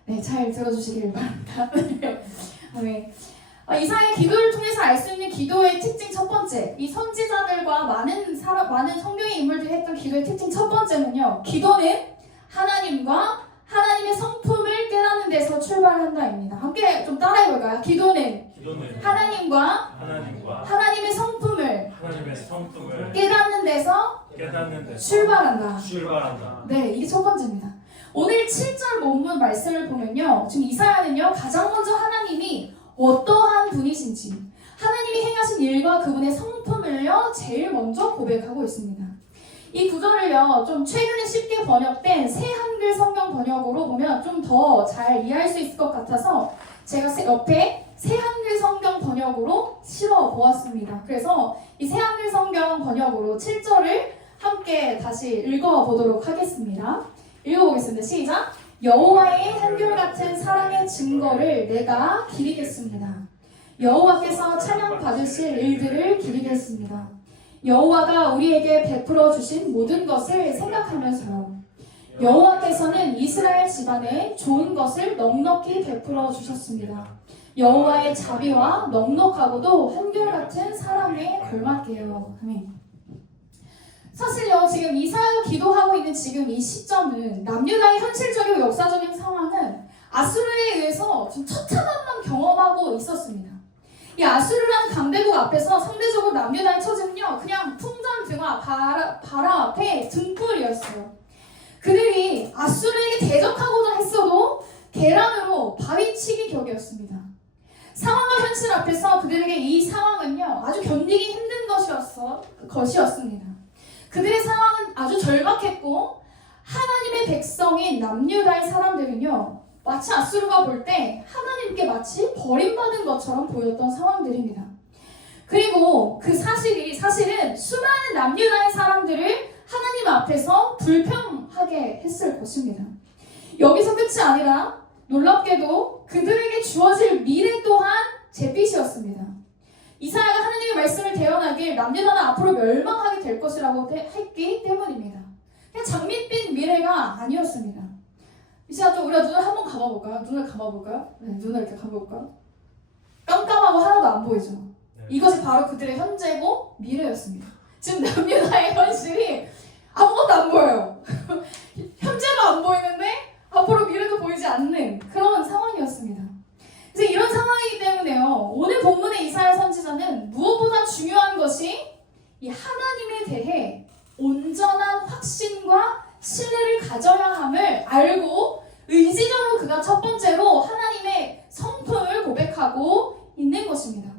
네, 잘 들어주시길 바랍니다. 네. 이사야의 기도를 통해서 알 수 있는 기도의 특징 첫 번째, 이 선지자들과 많은 성경의 인물들이 했던 기도의 특징 첫 번째는요, 기도는 하나님과 하나님의 성품을 깨닫는 데서 출발한다입니다. 함께 좀 따라해볼까요? 기도는 하나님과 하나님의 성품을 깨닫는 데서 출발한다. 네, 이게 첫 번째입니다. 오늘 7절 본문 말씀을 보면요, 지금 이사야는요, 가장 먼저 하나님이 어떠한 분이신지, 하나님이 행하신 일과 그분의 성품을요, 제일 먼저 고백하고 있습니다. 이 구절을요, 좀 최근에 쉽게 번역된 새 한글 성경 번역으로 보면 좀 더 잘 이해할 수 있을 것 같아서 제가 옆에 새 한글 성경 번역으로 실어 보았습니다. 그래서 이 새 한글 성경 번역으로 7절을 함께 다시 읽어보도록 하겠습니다. 읽어보겠습니다. 시작! 여호와의 한결같은 사랑의 증거를 내가 기리겠습니다. 여호와께서 찬양 받으실 일들을 기리겠습니다. 여호와가 우리에게 베풀어 주신 모든 것을 생각하면서요, 여호와께서는 이스라엘 집안에 좋은 것을 넉넉히 베풀어 주셨습니다. 여호와의 자비와 넉넉하고도 한결같은 사랑에 걸맞게요. 아멘. 사실요, 지금 이사야가 기도하고 있는 지금 이 시점은 남유다의 현실적이고 역사적인 상황은 아수르에 의해서 지금 처참함만 경험하고 있었습니다. 이 아수르라는 강대국 앞에서 상대적으로 남유다의 처지는요, 그냥 풍전등화, 바람 앞에 등불이었어요. 그들이 아수르에게 대적하고자 했어도 계란으로 바위치기 격이었습니다. 상황과 현실 앞에서 그들에게 이 상황은요, 아주 견디기 힘든 것이었습니다. 그들의 상황은 아주 절박했고, 하나님의 백성인 남유다의 사람들은요, 마치 아수르가 볼 때 하나님께 마치 버림받은 것처럼 보였던 상황들입니다. 그리고 그 사실은 수많은 남유다의 사람들을 하나님 앞에서 불평하게 했을 것입니다. 여기서 끝이 아니라 놀랍게도 그들에게 주어질 미래 또한 잿빛이었습니다. 이사야가 하나님의 말씀을 대언하길 남유다는 앞으로 멸망하게 될 것이라고 했기 때문입니다. 그냥 장밋빛 미래가 아니었습니다. 이제 좀 우리가 눈을 한번 감아볼까요? 눈을 감아볼까요? 네, 눈을 이렇게 감아볼까요? 깜깜하고 하나도 안 보이죠? 네. 이것이 바로 그들의 현재고 미래였습니다. 지금 남유다의 현실이 아무것도 안 보여요. 현재도 안 보이는데 앞으로 미래도 보이지 않는 그런 상황이었습니다. 그래서 이런 상황이기 때문에요, 오늘 본문의 이사야 선지자는 무엇보다 중요한 것이 이 하나님에 대해 온전한 확신과 신뢰를 가져야 함을 알고 의지적으로 그가 첫 번째로 하나님의 성품을 고백하고 있는 것입니다.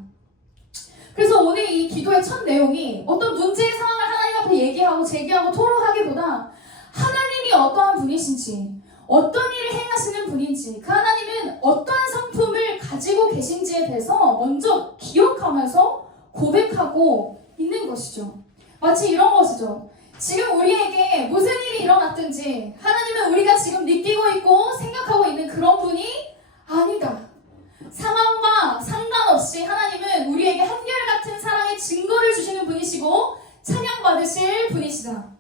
그래서 오늘 이 기도의 첫 내용이 어떤 문제의 상황을 하나님 앞에 얘기하고 제기하고 토론하기보다 하나님이 어떠한 분이신지, 어떤 일을 행하시는 분인지, 그 하나님은 어떠한 성품을 가지고 계신지에 대해서 먼저 기억하면서 고백하고 있는 것이죠. 마치 이런 것이죠. 지금 우리에게 무슨 일이 일어났든지 하나님은 우리가 지금 느끼고 있고 생각하고 있는 그런 분이 아니다. 상황과 상관없이 하나님은 우리에게 한결같은 사랑의 증거를 주시는 분이시고 찬양받으실 분이시다.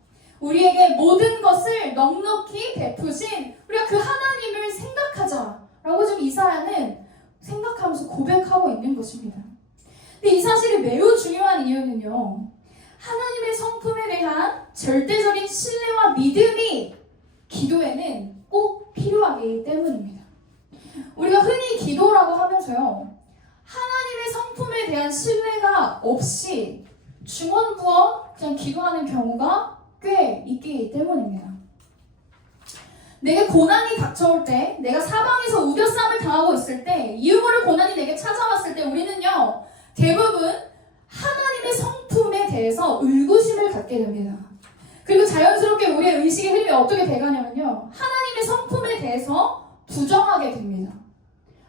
우리에게 모든 것을 넉넉히 베푸신 우리가 그 하나님을 생각하자라고 지금 이사야는 생각하면서 고백하고 있는 것입니다. 근데 이 사실이 매우 중요한 이유는요, 하나님의 성품에 대한 절대적인 신뢰와 믿음이 기도에는 꼭 필요하기 때문입니다. 우리가 흔히 기도라고 하면서요, 하나님의 성품에 대한 신뢰가 없이 중언부언 그냥 기도하는 경우가 꽤 있기 때문입니다. 내게 고난이 닥쳐올 때, 내가 사방에서 우겨쌈을 당하고 있을 때, 이유모를 고난이 내게 찾아왔을 때 우리는요, 대부분 하나님의 성품에 대해서 의구심을 갖게 됩니다. 그리고 자연스럽게 우리의 의식의 흐름이 어떻게 돼가냐면요, 하나님의 성품에 대해서 부정하게 됩니다.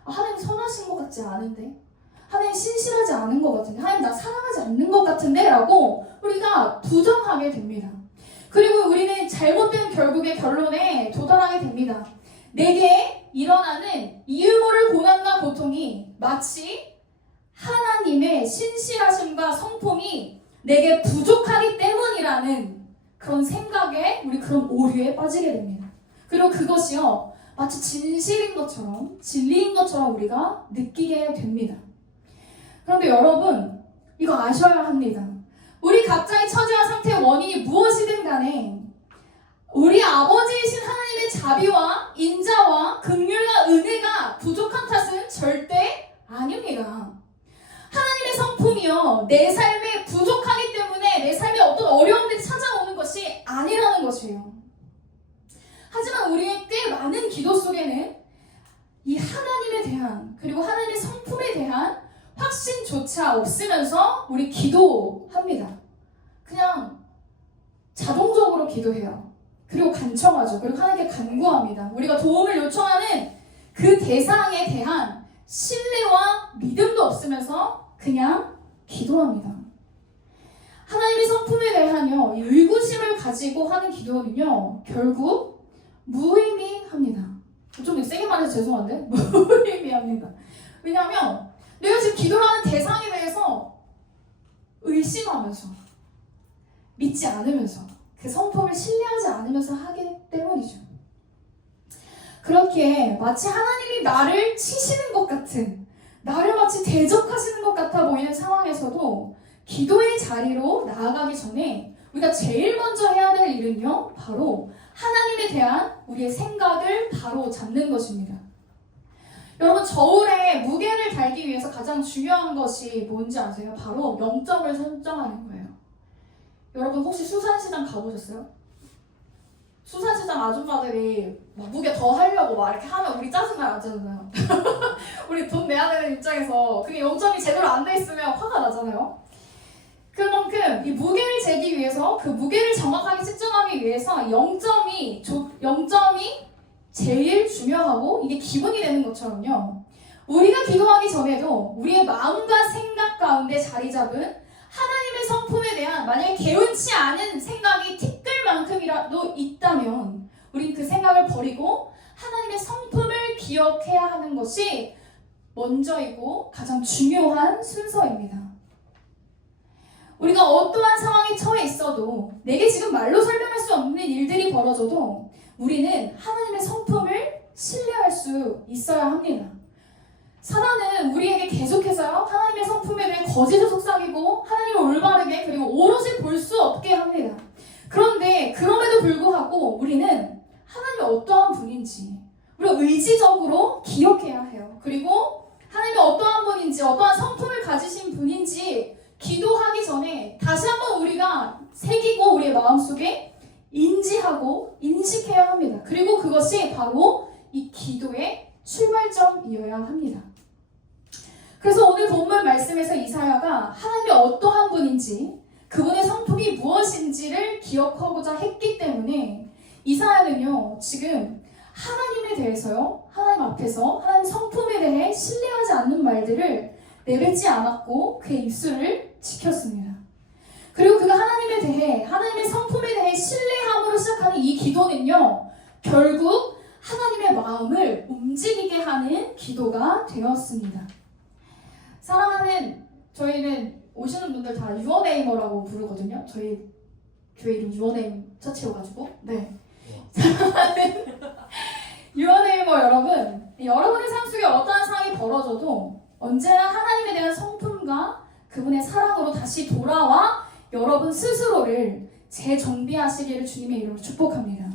하나님 선하신 것 같지 않은데? 하나님 신실하지 않은 것 같은데? 하나님 나 사랑하지 않는 것 같은데? 라고 우리가 부정하게 됩니다. 그리고 우리는 잘못된 결국의 결론에 도달하게 됩니다. 내게 일어나는 이유 모를 고난과 고통이 마치 하나님의 신실하심과 성품이 내게 부족하기 때문이라는 그런 생각에, 우리 그런 오류에 빠지게 됩니다. 그리고 그것이요, 마치 진실인 것처럼, 진리인 것처럼 우리가 느끼게 됩니다. 그런데 여러분, 이거 아셔야 합니다. 우리 각자의 처지와 상태의 원인이 무엇이든 간에 우리 아버지이신 하나님의 자비와 인자와 긍휼과 은혜가 부족한 탓은 절대 아닙니다. 하나님의 성품이요, 내 삶에 부족하기 때문에 내 삶에 어떤 어려움들이 찾아오는 것이 아니라는 것이에요. 하지만 우리의 꽤 많은 기도 속에는 이 하나님에 대한, 그리고 하나님의 성품에 대한 확신조차 없으면서 우리 기도합니다. 그냥 자동적으로 기도해요. 그리고 간청하죠. 그리고 하나님께 간구합니다. 우리가 도움을 요청하는 그 대상에 대한 신뢰와 믿음도 없으면서 그냥 기도합니다. 하나님의 성품에 대한요, 의구심을 가지고 하는 기도는요, 결국 무의미합니다. 좀 세게 말해서 죄송한데 무의미합니다. 왜냐하면 내가 지금 기도하는 대상에 대해서 의심하면서, 믿지 않으면서, 그 성품을 신뢰하지 않으면서 하기 때문이죠. 그렇게 마치 하나님이 나를 치시는 것 같은, 나를 마치 대적하시는 것 같아 보이는 상황에서도 기도의 자리로 나아가기 전에 우리가 제일 먼저 해야 될 일은요, 바로 하나님에 대한 우리의 생각을 바로 잡는 것입니다. 여러분, 저울에 무게를 달기 위해서 가장 중요한 것이 뭔지 아세요? 바로 0점을 설정하는 거예요. 여러분, 혹시 수산시장 가보셨어요? 수산시장 아줌마들이 막 무게 더 하려고 막 이렇게 하면 우리 짜증 나잖아요. 우리 돈 내야 되는 입장에서 그게 0점이 제대로 안 돼 있으면 화가 나잖아요. 그만큼 이 무게를 재기 위해서, 그 무게를 정확하게 측정하기 위해서 0점이 제일 중요하고 이게 기본이 되는 것처럼요, 우리가 기도하기 전에도 우리의 마음과 생각 가운데 자리 잡은 하나님의 성품에 대한, 만약에 개운치 않은 생각이 티끌만큼이라도 있다면 우린 그 생각을 버리고 하나님의 성품을 기억해야 하는 것이 먼저이고 가장 중요한 순서입니다. 우리가 어떠한 상황에 처해 있어도, 내게 지금 말로 설명할 수 없는 일들이 벌어져도 우리는 하나님의 성품을 신뢰할 수 있어야 합니다. 사단은 우리에게 계속해서요, 하나님의 성품에 대해 거짓을 속삭이고 하나님을 올바르게, 그리고 오롯이 볼 수 없게 합니다. 그런데 그럼에도 불구하고 우리는 하나님이 어떠한 분인지 우리가 의지적으로 기억해야 해요. 그리고 하나님이 어떠한 분인지, 어떠한 성품을 가지신 분인지 기도하기 전에 다시 한번 우리가 새기고 우리의 마음속에 인지하고 인식해야 합니다. 그리고 그것이 바로 이 기도의 출발점이어야 합니다. 그래서 오늘 본문 말씀에서 이사야가 하나님이 어떠한 분인지, 그분의 성품이 무엇인지를 기억하고자 했기 때문에 이사야는요, 지금 하나님에 대해서요, 하나님 앞에서 하나님 성품에 대해 신뢰하지 않는 말들을 내뱉지 않았고 그의 입술을 지켰습니다. 그리고 그가 하나님에 대해, 하나님의 성품에 대해 신뢰함으로 시작하는 이 기도는요, 결국 하나님의 마음을 움직이게 하는 기도가 되었습니다. 사랑하는, 저희는 오시는 분들 다 유어네이머라고 부르거든요. 저희 교회 이름 유원네임 처치여가지고 네. 유원네이머 여러분, 여러분의 삶 속에 어떠한 상황이 벌어져도 언제나 하나님에 대한 성품과 그분의 사랑으로 다시 돌아와 여러분 스스로를 재정비하시기를 주님의 이름으로 축복합니다.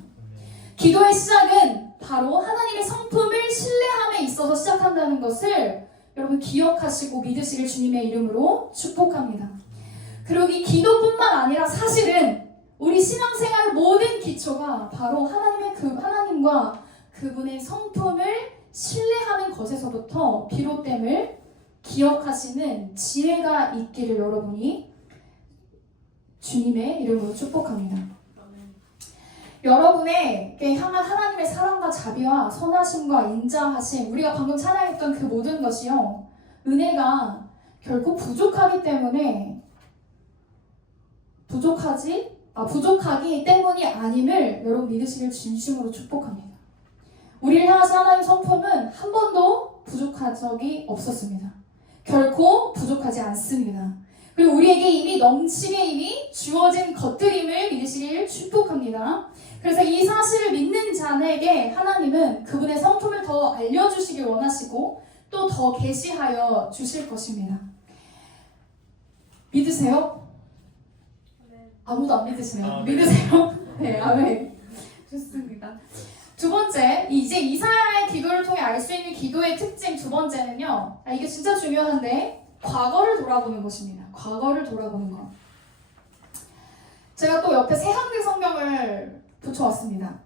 기도의 시작은 바로 하나님의 성품을 신뢰함에 있어서 시작한다는 것을 여러분 기억하시고 믿으시길 주님의 이름으로 축복합니다. 그리고 이 기도뿐만 아니라 사실은 우리 신앙생활 모든 기초가 바로 하나님과 그분의 성품을 신뢰하는 것에서부터 비롯됨을 기억하시는 지혜가 있기를 여러분이 주님의 이름으로 축복합니다. 여러분에게 향한 하나님의 사랑과 자비와 선하심과 인자하심, 우리가 방금 찬양했던 그 모든 것이요, 은혜가 결코 부족하기 때문에 부족하기 때문이 아님을 여러분 믿으시길 진심으로 축복합니다. 우리를 향하신 하나님의 성품은 한 번도 부족한 적이 없었습니다. 결코 부족하지 않습니다. 그리고 우리에게 이미 넘치게 이미 주어진 것들임을 믿으시길 축복합니다. 그래서 이 사실을 믿는 자에게 하나님은 그분의 성품을 더 알려주시길 원하시고 또 더 계시하여 주실 것입니다. 믿으세요? 아무도 안 믿으시네요. 믿으세요? 네, 아멘. 좋습니다. 두 번째, 이제 이사야의 기도를 통해 알 수 있는 기도의 특징 두 번째는요. 이게 진짜 중요한데 과거를 돌아보는 것입니다. 과거를 돌아보는 것. 제가 또 옆에 새한글 성경을 붙여왔습니다.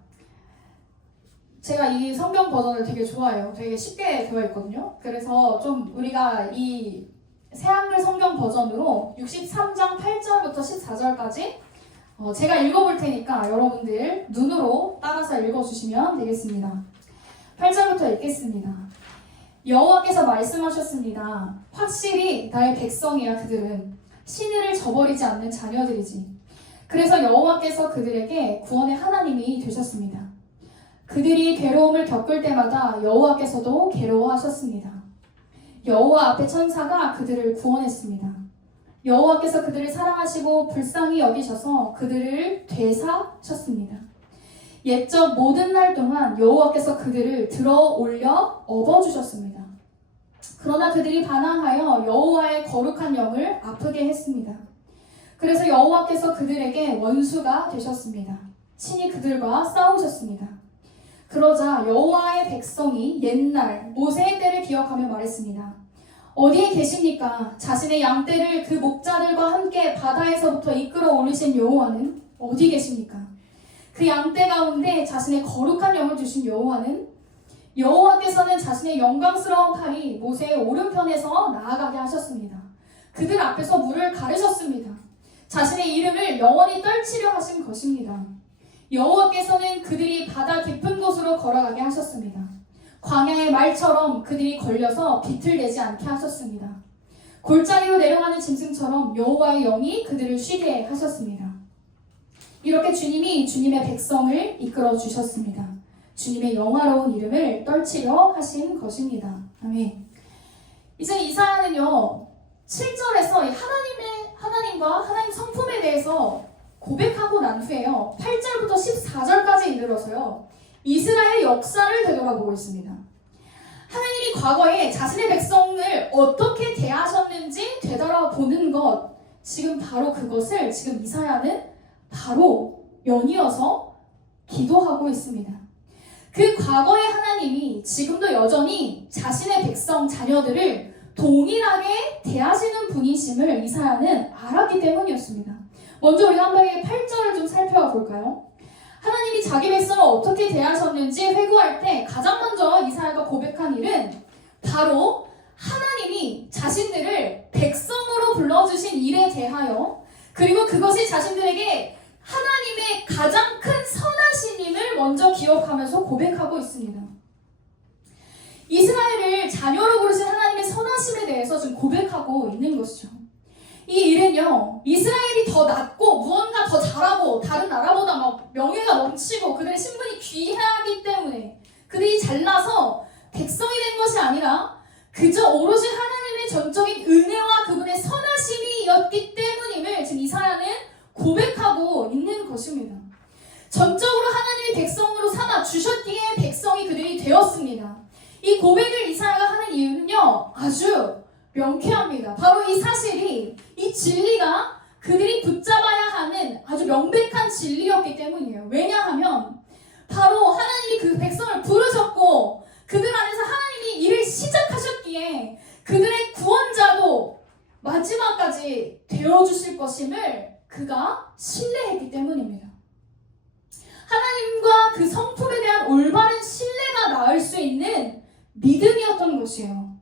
제가 이 성경 버전을 되게 좋아해요. 되게 쉽게 되어 있거든요. 그래서 좀 우리가 이 새한글 성경 버전으로 63장 8절부터 14절까지 제가 읽어볼 테니까 여러분들 눈으로 따라서 읽어주시면 되겠습니다. 8절부터 읽겠습니다. 여호와께서 말씀하셨습니다. 확실히 나의 백성이야 그들은 신의를 저버리지 않는 자녀들이지. 그래서 여호와께서 그들에게 구원의 하나님이 되셨습니다. 그들이 괴로움을 겪을 때마다 여호와께서도 괴로워하셨습니다. 여호와 앞에 천사가 그들을 구원했습니다. 여호와께서 그들을 사랑하시고 불쌍히 여기셔서 그들을 되사셨습니다. 옛적 모든 날 동안 여호와께서 그들을 들어 올려 업어주셨습니다. 그러나 그들이 반항하여 여호와의 거룩한 영을 아프게 했습니다. 그래서 여호와께서 그들에게 원수가 되셨습니다. 친히 그들과 싸우셨습니다. 그러자 여호와의 백성이 옛날 모세의 때를 기억하며 말했습니다. 어디에 계십니까? 자신의 양떼를 그 목자들과 함께 바다에서부터 이끌어 올리신 여호와는 어디 계십니까? 그 양떼 가운데 자신의 거룩한 영을 주신 여호와는 여호와께서는 자신의 영광스러운 팔이 모세의 오른편에서 나아가게 하셨습니다. 그들 앞에서 물을 가르셨습니다. 자신의 이름을 영원히 떨치려 하신 것입니다. 여호와께서는 그들이 바다 깊은 곳으로 걸어가게 하셨습니다. 광야의 말처럼 그들이 걸려서 비틀대지 않게 하셨습니다. 골짜기로 내려가는 짐승처럼 여호와의 영이 그들을 쉬게 하셨습니다. 이렇게 주님이 주님의 백성을 이끌어 주셨습니다. 주님의 영화로운 이름을 떨치려 하신 것입니다. 아멘. 이제 이사야는요 7절에서 하나님과 하나님 성품에 대해서 고백하고 난 후에요 8절부터 14절까지 이르러서요 이스라엘 역사를 되돌아보고 있습니다. 하나님이 과거에 자신의 백성을 어떻게 대하셨는지 되돌아보는 것, 지금 바로 그것을 지금 이사야는 바로 연이어서 기도하고 있습니다. 그 과거의 하나님이 지금도 여전히 자신의 백성, 자녀들을 동일하게 대하시는 분이심을 이사야는 알았기 때문이었습니다. 먼저 우리 한 번에 8절을 좀 살펴봐 볼까요? 하나님이 자기 백성을 어떻게 대하셨는지 회고할 때 가장 먼저 이사야가 고백한 일은 바로 하나님이 자신들을 백성으로 불러주신 일에 대하여 그리고 그것이 자신들에게 하나님의 가장 큰 선하심임을 먼저 기억하면서 고백하고 있습니다. 이스라엘을 자녀로 부르신 하나님의 선하심에 대해서 지금 고백하고 있는 것이죠. 이 일은요 이스라엘이 더 낫고 무언가 더 잘하고 다른 나라보다 막 명예가 넘치고 그들의 신분이 귀하기 때문에 그들이 잘나서 백성이 된 것이 아니라 그저 오로지 하나님의 전적인 은혜와 그분의 선하심이었기 때문임을 지금 이사야는 고백하고 있는 것입니다. 전적으로 하나님의 백성으로 삼아 주셨기에 백성이 그들이 되었습니다. 이 고백을 이사야가 하는 이유는요, 아주 명쾌합니다. 바로 이 사실이, 이 진리가 그들이 붙잡아야 하는 아주 명백한 진리였기 때문이에요. 왜냐하면 바로 하나님이 그 백성을 부르셨고 그들 안에서 하나님이 일을 시작하셨기에 그들의 구원자도 마지막까지 되어주실 것임을 그가 신뢰했기 때문입니다. 하나님과 그 성품에 대한 올바른 신뢰가 낳을 수 있는 믿음이었던 것이에요.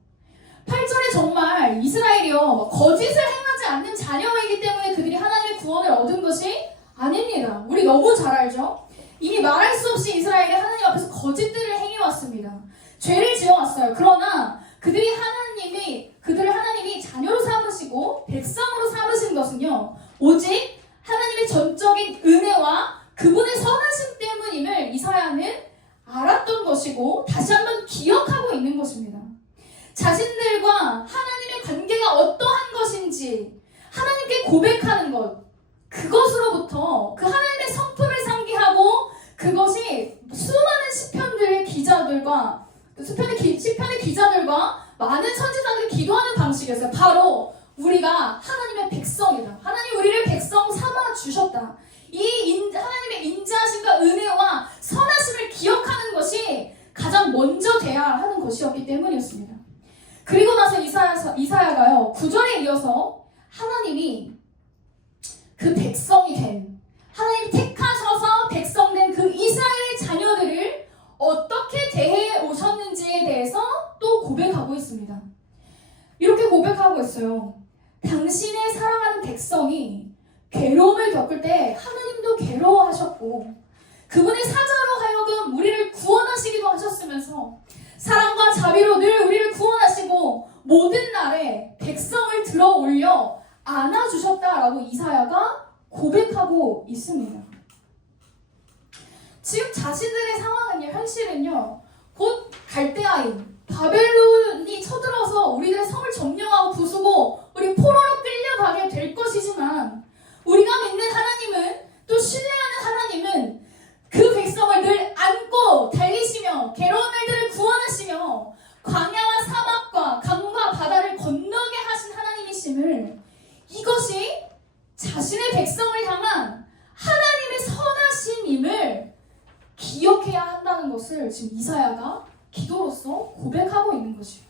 8절에 정말 이스라엘이요, 거짓을 행하지 않는 자녀이기 때문에 그들이 하나님의 구원을 얻은 것이 아닙니다. 우리 너무 잘 알죠? 이미 말할 수 없이 이스라엘이 하나님 앞에서 거짓들을 행해왔습니다. 죄를 지어왔어요. 그러나 그들을 하나님이 자녀로 삼으시고 백성으로 삼으신 것은요, 오직 하나님의 전적인 은혜와 그분의 선하심 때문임을 이사야는 알았던 것이고 다시 한번 기억하고 있는 것입니다. 자신들과 하나님의 관계가 어떠한 것인지 하나님께 고백하는 것, 그것으로부터 그 하나님의 성품을 상기하고 그것이 수많은 시편의 기자들과 많은 선지자들이 기도하는 방식이었어요. 바로 우리가 하나님의 백성이다. 하나님 우리를 백성 삼아 주셨다. 하나님의 인자하심과 은혜와 선하심을 기억하는 것이 가장 먼저 돼야 하는 것이었기 때문이었습니다. 그리고 나서 이사야가요, 9절에 이어서 하나님이 그 백성이 된, 하나님이 택하셔서 백성된 그 이스라엘의 자녀들을 어떻게 대해 오셨는지에 대해서 또 고백하고 있습니다. 이렇게 고백하고 있어요. 당신의 사랑하는 백성이 괴로움을 겪을 때 하나님도 괴로워하셨고 그분의 사자로 하여금 우리를 구원하시기도 하셨으면서 사랑과 자비로 늘 우리를 구원하시고 모든 날에 백성을 들어 올려 안아주셨다라고 이사야가 고백하고 있습니다. 지금 자신들의 상황은요, 현실은요, 곧 갈대아인 바벨론이 쳐들어서 우리들의 성을 점령하고 부수고 우리 포로로 끌려가게 될 것이지만 우리가 믿는 하나님은, 또 신뢰하는 하나님은 그 백성을 늘 안고 달리시며 괴로운 날들을 구원하시며 광야와 사막과 강과 바다를 건너게 하신 하나님이심을, 이것이 자신의 백성을 향한 하나님의 선하심임을 기억해야 한다는 것을 지금 이사야가 기도로서 고백하고 있는 것이에요.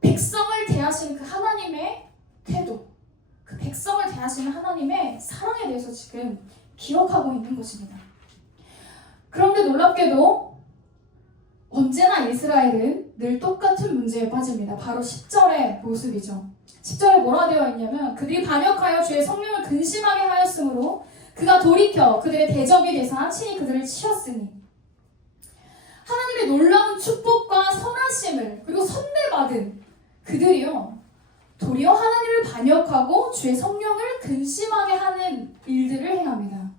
백성을 대하시는 그 하나님의 태도, 그 백성을 대하시는 하나님의 사랑에 대해서 지금 기억하고 있는 것입니다. 그런데 놀랍게도 언제나 이스라엘은 늘 똑같은 문제에 빠집니다. 바로 10절의 모습이죠. 10절에 뭐라 되어 있냐면, 그들이 반역하여 주의 성령을 근심하게 하였으므로 그가 돌이켜 그들의 대적이 되사 친히 그들을 치었으니, 하나님의 놀라운 축복과 선하심을 그리고 선대받은 그들이요, 도리어 하나님을 반역하고 주의 성령을 근심하게 하는 일들을 행합니다.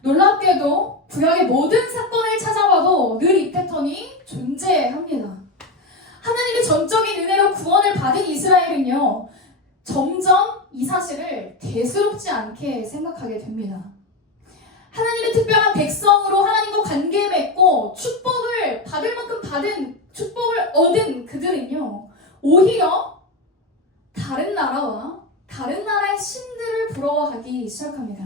놀랍게도 구약의 모든 사건을 찾아봐도 늘 이 패턴이 존재합니다. 하나님의 전적인 은혜로 구원을 받은 이스라엘은요, 점점 이 사실을 대수롭지 않게 생각하게 됩니다. 하나님의 특별한 백성으로 하나님과 관계 맺고 축복을 받을 만큼 축복을 얻은 그들은요, 오히려 다른 나라와 다른 나라의 신들을 부러워하기 시작합니다.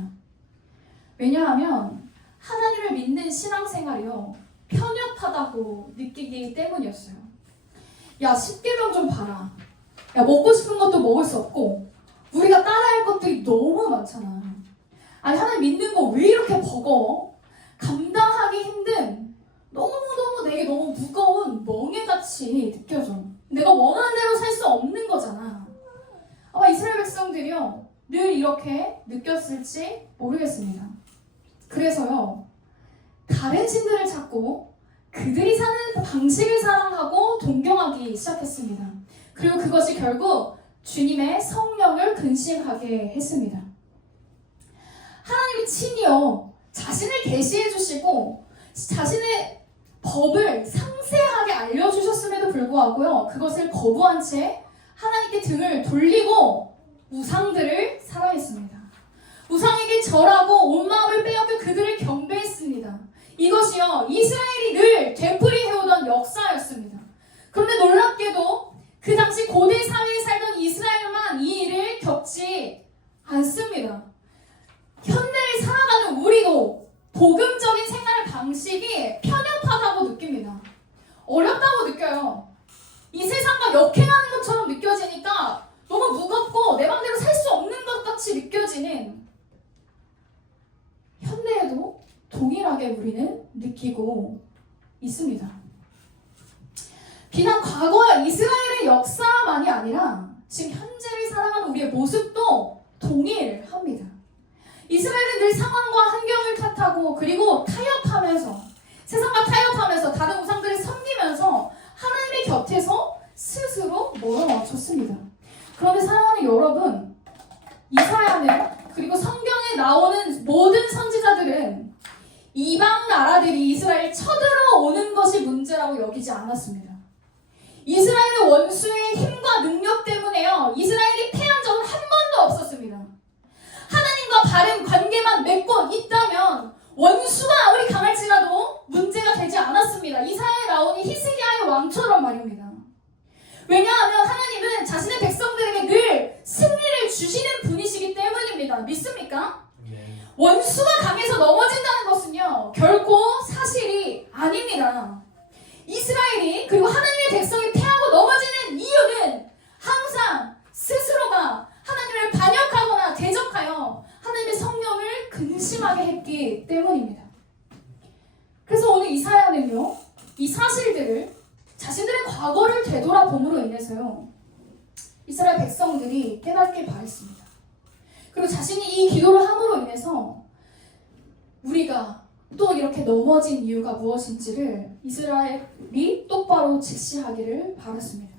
왜냐하면 하나님을 믿는 신앙생활이요, 편협하다고 느끼기 때문이었어요. 야, 십계명 좀 봐라. 야, 먹고 싶은 것도 먹을 수 없고 우리가 따라할 것들이 너무 많잖아. 아니, 하나님 믿는 거 왜 이렇게 버거워? 감당하기 힘든, 너무너무 내게 너무 무거운 멍에같이 느껴져. 내가 원하는 대로 살 수 없는 거잖아. 아마 이스라엘 백성들이요, 늘 이렇게 느꼈을지 모르겠습니다. 그래서요, 다른 신들을 찾고 그들이 사는 방식을 사랑하고 동경하기 시작했습니다. 그리고 그것이 결국 주님의 성령을 근심하게 했습니다. 하나님이 친히요, 자신을 계시해 주시고 자신의 법을 상세하게 알려주셨음에도 불구하고요, 그것을 거부한 채 하나님께 등을 돌리고 우상들을 사랑했습니다. 우상에게 절하고 이것이요 이스라엘이 늘 되풀이해오던 역사였습니다. 그런데 놀랍게도 그 당시 고대 사회에 살던 이스라엘만 이 일을 겪지 않습니다. 현대를 살아가는 우리도 복음적인 생활 방식이 편협하다고 느낍니다. 어렵다고 느껴요. 이 세상과 역행하는 것처럼 느껴지니까 너무 무겁고 내 맘대로 살 수 없는 것 같이 느껴지는 현대에도 동일하게 우리는 느끼고 있습니다. 비단 과거의 이스라엘의 역사만이 아니라 지금 현재를 살아가는 우리의 모습도 동일합니다. 이스라엘은 늘 상황과 환경을 탓하고 그리고 타협하면서 세상과 타협하면서 다른 우상들을 섬기면서 하나님의 곁에서 스스로 멀어졌습니다. 그런데 사랑하는 여러분, 이사야는 그리고 성경에 나오는 모든 선지자들은 이방 나라들이 이스라엘 쳐들어오는 것이 문제라고 여기지 않았습니다. 이스라엘의 원수의 힘과 능력 때문에요. 이스라엘이 패한 적은 한 번도 없었습니다. 하나님과 바른 관계만 맺고 있다면 원수가 아무리 강할지라도 문제가 되지 않았습니다. 이사야에 나오는 히스기야의 왕처럼 말입니다. 왜냐하면 하나님은 자신의 백성들에게 늘 승리를 주시는 분이시기 때문입니다. 믿습니까? 원수가 강해서 넘어진다는 것은요 결코 사실이 아닙니다. 이스라엘이 그리고 하나님의 백성이 패하고 넘어지는 이유는 항상 스스로가 하나님을 반역하거나 대적하여 하나님의 성령을 근심하게 했기 때문입니다. 그래서 오늘 이사야는요 이 사실들을 자신들의 과거를 되돌아봄으로 인해서요 이스라엘 백성들이 깨닫길 바랬습니다. 그리고 자신이 이 기도를 함으로 인해서 우리가 또 이렇게 넘어진 이유가 무엇인지를 이스라엘이 똑바로 직시하기를 바랐습니다.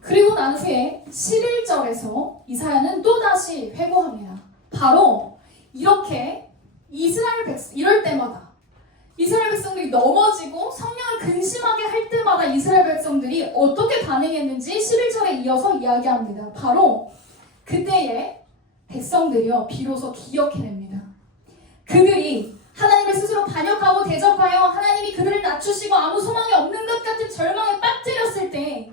그리고 난 후에 11절에서 이사야는 또다시 회고합니다. 바로 이렇게 이럴 때마다 이스라엘 백성들이 넘어지고 성령을 근심하게 할 때마다 이스라엘 백성들이 어떻게 반응했는지 11절에 이어서 이야기합니다. 바로 그때에 백성들이요 비로소 기억해냅니다. 그들이 하나님을 스스로 반역하고 대적하여 하나님이 그들을 낮추시고 아무 소망이 없는 것 같은 절망에 빠뜨렸을 때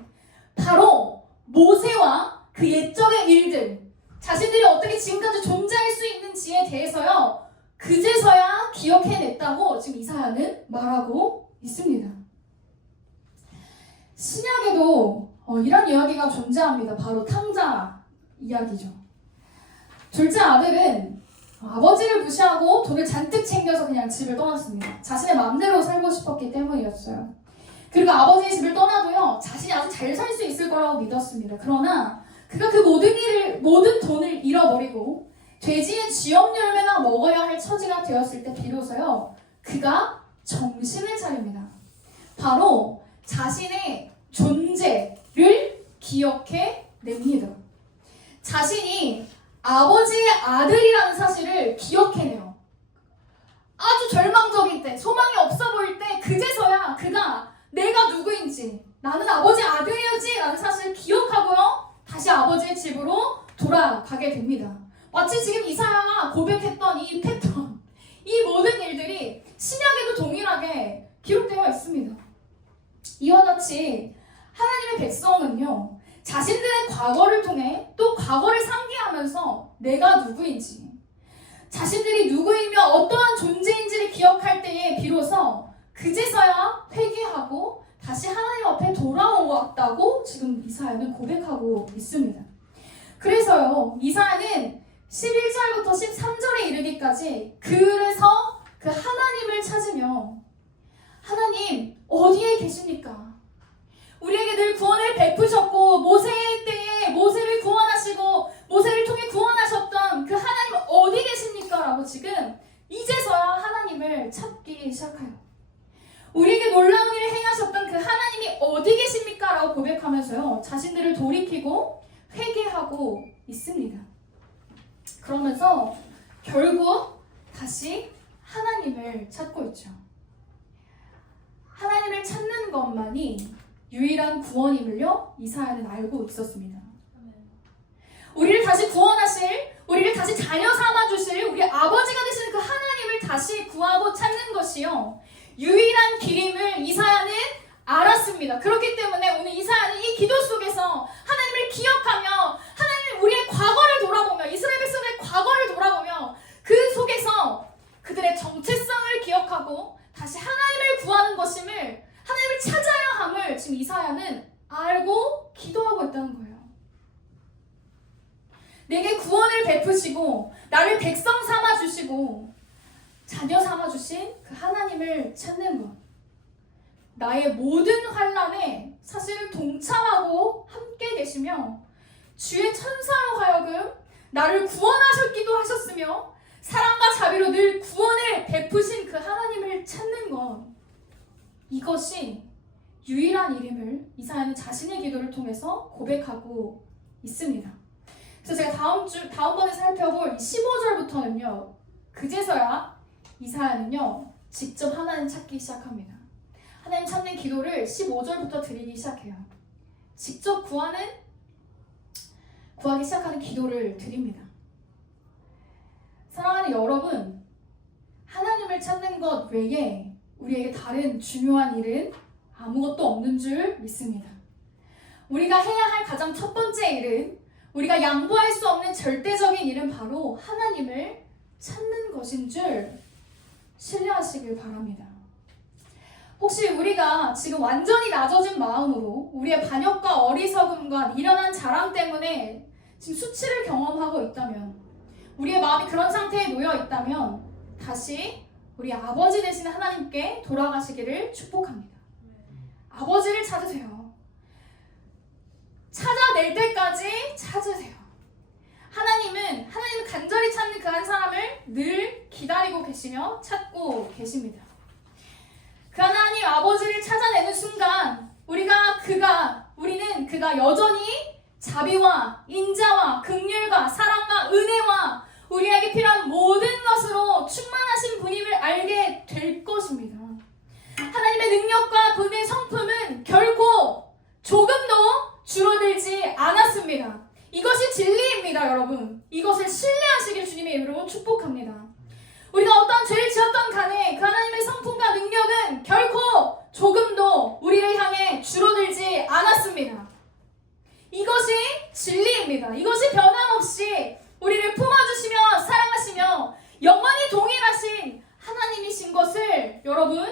바로 모세와 그 옛적의 일들 자신들이 어떻게 지금까지 존재할 수 있는지에 대해서요 그제서야 기억해냈다고 지금 이사야는 말하고 있습니다. 신약에도 이런 이야기가 존재합니다. 바로 탕자 이야기죠. 둘째 아들은 아버지를 무시하고 돈을 잔뜩 챙겨서 그냥 집을 떠났습니다. 자신의 마음대로 살고 싶었기 때문이었어요. 그리고 아버지의 집을 떠나도요 자신이 아주 잘 살 수 있을 거라고 믿었습니다. 그러나 그가 그 모든 돈을 잃어버리고 돼지의 쥐염 열매나 먹어야 할 처지가 되었을 때 비로소요 그가 정신을 차립니다. 바로 자신의 존재를 기억해냅니다. 자신이 아버지의 아들이라는 사실을 기억해내요. 아주 절망적일 때, 소망이 없어 보일 때 그제서야 그가 내가 누구인지, 나는 아버지 아들이었지 라는 사실을 기억하고요 다시 아버지의 집으로 돌아가게 됩니다. 마치 지금 이사야가 고백했던 이 패턴, 이 모든 일들이 신약에도 동일하게 기록되어 있습니다. 이와 같이 하나님의 백성은요 자신들의 과거를 통해 또 과거를 상기하면서 내가 누구인지, 자신들이 누구이며 어떠한 존재인지를 기억할 때에 비로소 그제서야 회개하고 다시 하나님 앞에 돌아왔다고 지금 이사야는 고백하고 있습니다. 그래서요 이사야는 11절부터 13절에 이르기까지 그래서 그 하나님을 찾으며 하나님 어디에 계십니까? 우리에게 늘 구원을 베푸셨고 모세 때에 모세를 구원하시고 모세를 통해 구원하셨던 그 하나님 어디 계십니까? 라고 지금 이제서야 하나님을 찾기 시작해요. 우리에게 놀라운 일을 행하셨던 그 하나님이 어디 계십니까? 라고 고백하면서요 자신들을 돌이키고 회개하고 있습니다. 그러면서 결국 다시 하나님을 찾고 있죠. 하나님을 찾는 것만이 유일한 구원임을요 이사야는 알고 있었습니다. 우리를 다시 구원하실, 우리를 다시 자녀 삼아주실 우리 아버지가 되시는 그 하나님을 다시 구하고 찾는 것이 것이요 유일한 길임을 이사야는 알았습니다. 그렇기 때문에 오늘 이사야는 이 기도 속에서 하나님을 기억하며 하나님 우리의 과거를 돌아보며 이스라엘 백성의 과거를 돌아보며 그 속에서 그들의 정체성을 기억하고 다시 하나님을 구하는 것임을 하나님을 찾아야 함을 지금 이사야는 알고 기도하고 있다는 거예요. 내게 구원을 베푸시고 나를 백성 삼아주시고 자녀 삼아주신 그 하나님을 찾는 것, 나의 모든 환난에 사실 동참하고 함께 계시며 주의 천사로 하여금 나를 구원하셨기도 하셨으며 사랑과 자비로 늘 구원을 베푸신 그 하나님을 찾는 것, 이것이 유일한 일임을 이사야는 자신의 기도를 통해서 고백하고 있습니다. 그래서 제가 다음번에 살펴볼 15절부터는요, 그제서야 이사야는요 직접 하나님 찾기 시작합니다. 하나님 찾는 기도를 15절부터 드리기 시작해요. 직접 구하기 시작하는 기도를 드립니다. 사랑하는 여러분, 하나님을 찾는 것 외에 우리에게 다른 중요한 일은 아무것도 없는 줄 믿습니다. 우리가 해야 할 가장 첫 번째 일은, 우리가 양보할 수 없는 절대적인 일은 바로 하나님을 찾는 것인 줄 신뢰하시길 바랍니다. 혹시 우리가 지금 완전히 낮아진 마음으로 우리의 반역과 어리석음과 미련한 자랑 때문에 지금 수치를 경험하고 있다면, 우리의 마음이 그런 상태에 놓여 있다면 다시 우리 아버지 되신 하나님께 돌아가시기를 축복합니다. 아버지를 찾으세요. 찾아낼 때까지 찾으세요. 하나님은 간절히 찾는 그 한 사람을 늘 기다리고 계시며 찾고 계십니다. 그 하나님 아버지를 찾아내는 순간 우리는 그가 여전히 자비와 인자와 긍휼과 사랑과 은혜와 우리에게 필요한 모든 것으로 충만하신 분임을 알게 될 것입니다. 하나님의 능력과 그의 성품은 결코 조금도 줄어들지 않았습니다. 이것이 진리입니다, 여러분. 이것을 신뢰하시길 주님의 이름으로 축복합니다. 우리가 어떤 죄를 지었던 간에 그 하나님의 성품과 능력은 결코 조금도 우리를 향해 줄어들지 않았습니다. 이것이 진리입니다. 이것이 변함없이 우리를 품어주시며 사랑하시며 영원히 동일하신 하나님이신 것을 여러분이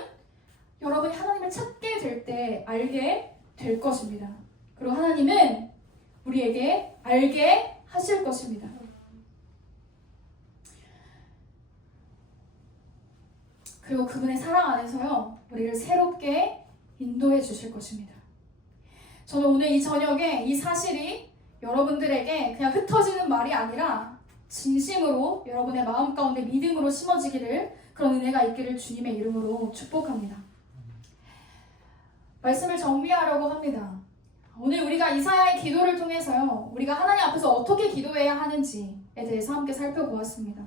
하나님을 찾게 될 때 알게 될 것입니다. 그리고 하나님은 우리에게 알게 하실 것입니다. 그리고 그분의 사랑 안에서요, 우리를 새롭게 인도해 주실 것입니다. 저는 오늘 이 저녁에 이 사실이 여러분들에게 그냥 흩어지는 말이 아니라 진심으로 여러분의 마음 가운데 믿음으로 심어지기를, 그런 은혜가 있기를 주님의 이름으로 축복합니다. 말씀을 정리하려고 합니다. 오늘 우리가 이사야의 기도를 통해서요, 우리가 하나님 앞에서 어떻게 기도해야 하는지에 대해서 함께 살펴보았습니다.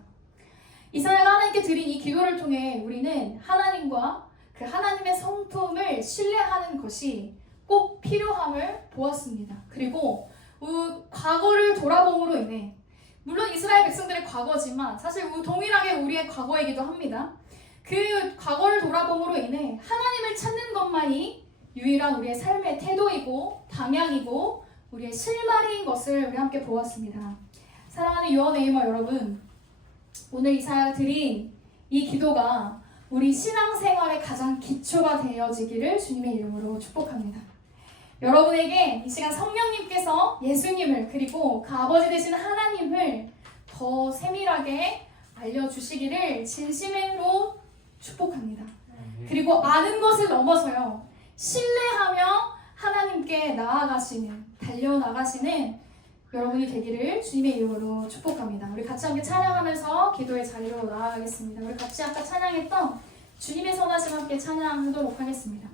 이사야가 하나님께 드린 이 기도를 통해 우리는 하나님과 그 하나님의 성품을 신뢰하는 것이 꼭 필요함을 보았습니다. 그리고 과거를 돌아봄으로 인해, 물론 이스라엘 백성들의 과거지만 사실 동일하게 우리의 과거이기도 합니다. 그 과거를 돌아봄으로 인해 하나님을 찾는 것만이 유일한 우리의 삶의 태도이고 방향이고 우리의 실마리인 것을 우리 함께 보았습니다. 사랑하는 유언에이머 여러분, 오늘 이사야가 드린 이 기도가 우리 신앙생활의 가장 기초가 되어지기를 주님의 이름으로 축복합니다. 여러분에게 이 시간 성령님께서 예수님을, 그리고 그 아버지 되신 하나님을 더 세밀하게 알려주시기를 진심으로 축복합니다. 그리고 아는 것을 넘어서요, 신뢰하며 하나님께 달려나가시는 여러분이 되기를 주님의 이름으로 축복합니다. 우리 같이 함께 찬양하면서 기도의 자리로 나아가겠습니다. 우리 같이 아까 찬양했던 주님의 선하심 함께 찬양하도록 하겠습니다.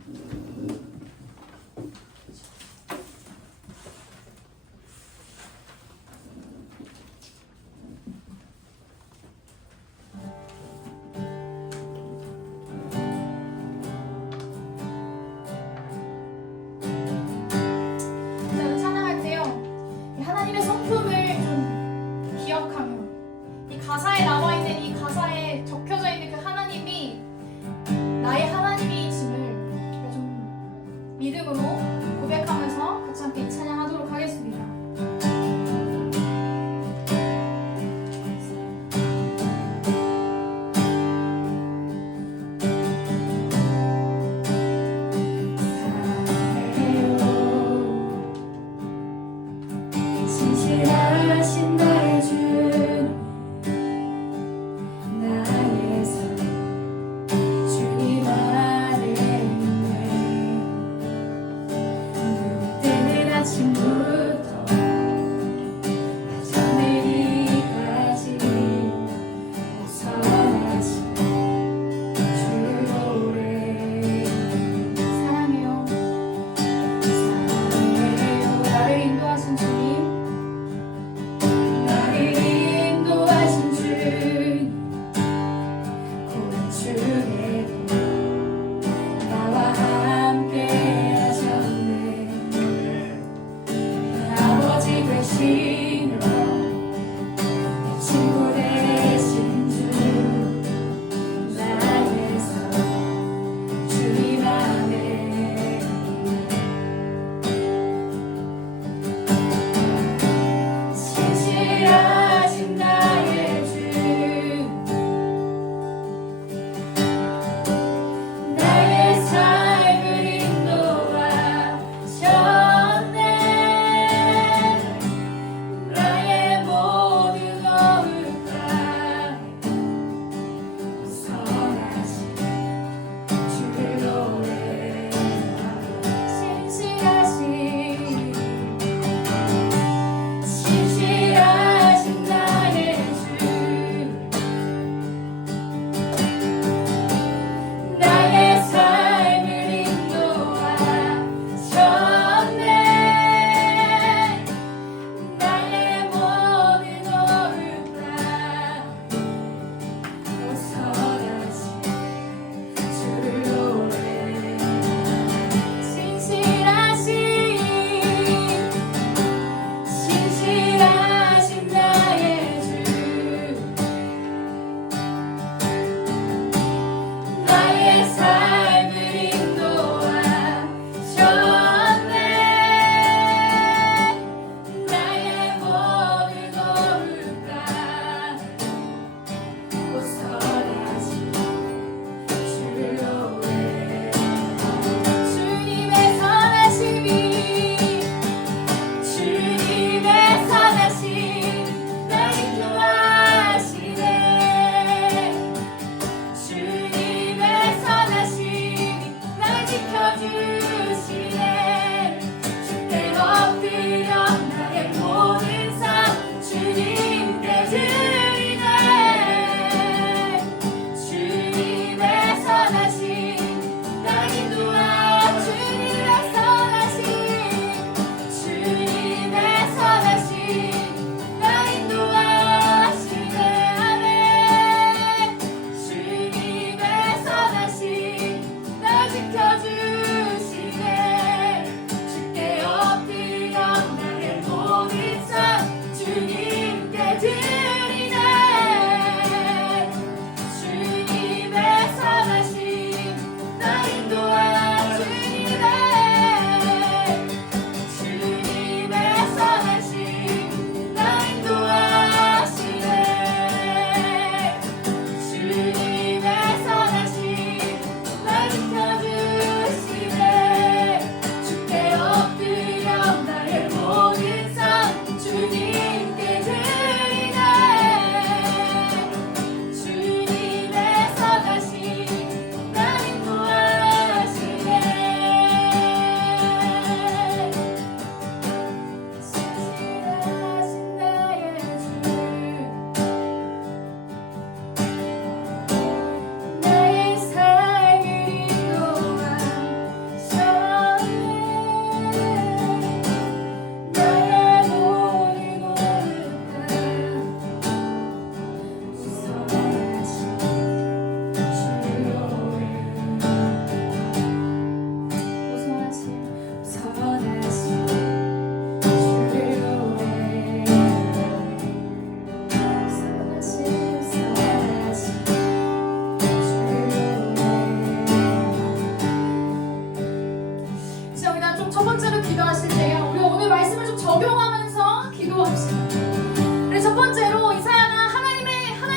가사에 적혀져 있는 그 하나님이 나의 하나님이심을 좀 믿음으로 고백하면서 같이 함께 찬양하도록 하겠습니다. 진실하신 나의 주 나의 삶 주님 안에 있네. 눈 뜨는 아침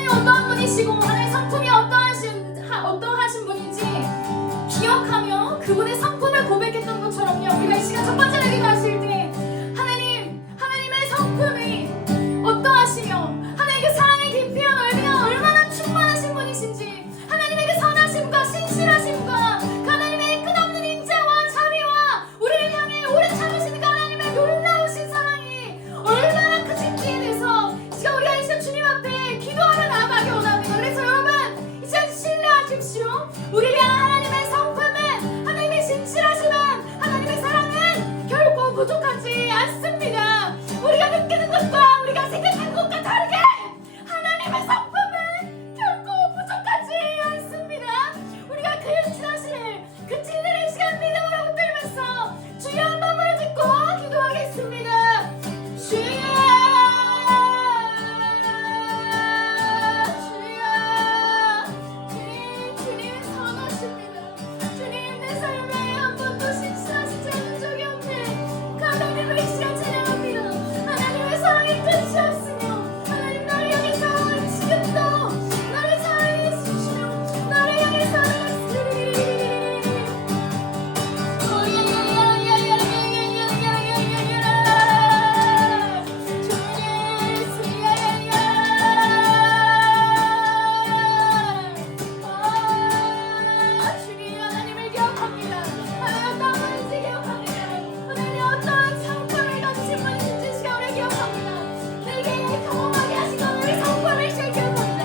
어떠한 분이시고 하나님의 성품이 어떠하신 분인지 기억하며 그분의 성품을 고백했던 것처럼요. 우리가 이 시간 첫 번째로 기도하실 때 하나님의 성품이 어떠하시며 하나님의 그 사랑의 깊이와 넓이가 얼마나 충만하신 분이신지 하나님의 그 선하심과 신실하심과 하나님의 끝없는 인자와 자비와 우리를 향해 오래 참으시는 그 하나님의 놀라우신 사랑이 얼마나 크신지에 대해서 지금 우리가 이 시간 주님 앞에 기도하며 나아가기 원합니다. 그래서 여러분 이 시간 신뢰하십시오. 우리를 향한 하나님의 성품은 하나님의 신실하심은 하나님의 사랑은 결코 부족하지 않습니다. 우리가 느끼는 것과 우리가 생각하는 것과 다르게 하나님의 성품은 결코 부족하지 않습니다. 우리가 그 진하실 그 진리를 이 시간 믿음으로 붙들면서 주여 한 번만 듣고 기도하겠습니다. 주여 주님 선하십니다. 주님 내 삶에 한 번도 신실하시지 않은 적이 없네. 그 하나님을 이 시간 찬양합니다. 하나님의 사랑이 끝이 없으며 하나님 나를 향해서 지금도 나를 사랑해 주시며 나를 향해 사랑하시니 주님 하나님을 기억합니다. 하나님 어떤 분인지 기억합니다. 하나님 어떤 성품을 가지신 분이신지 시간을 기억합니다. 내게 경험하게 하신 오늘의 성품을 잘 기억합니다.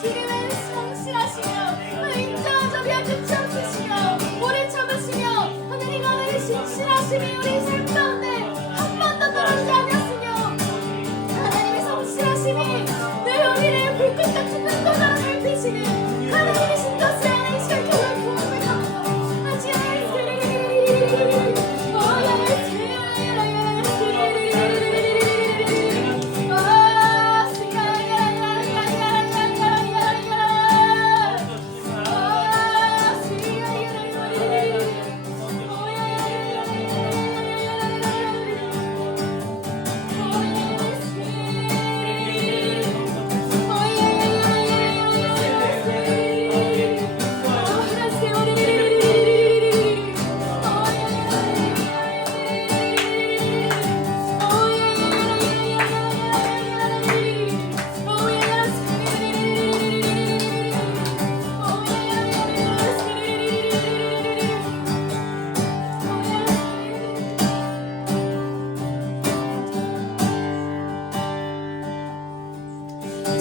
주님은 성실하시며 인자와 자비와 끝이 없으시며 오래 참으시며 하나님 하나님의 신실하심이 우리 삶 가운데 한 번도 떨어지지 않았으며 하나님의 성실하심이 늘 우리를 불꽃 같은 눈동자로 살피시는 하나님이신 것을 하나님 시간 교회 고백합니다.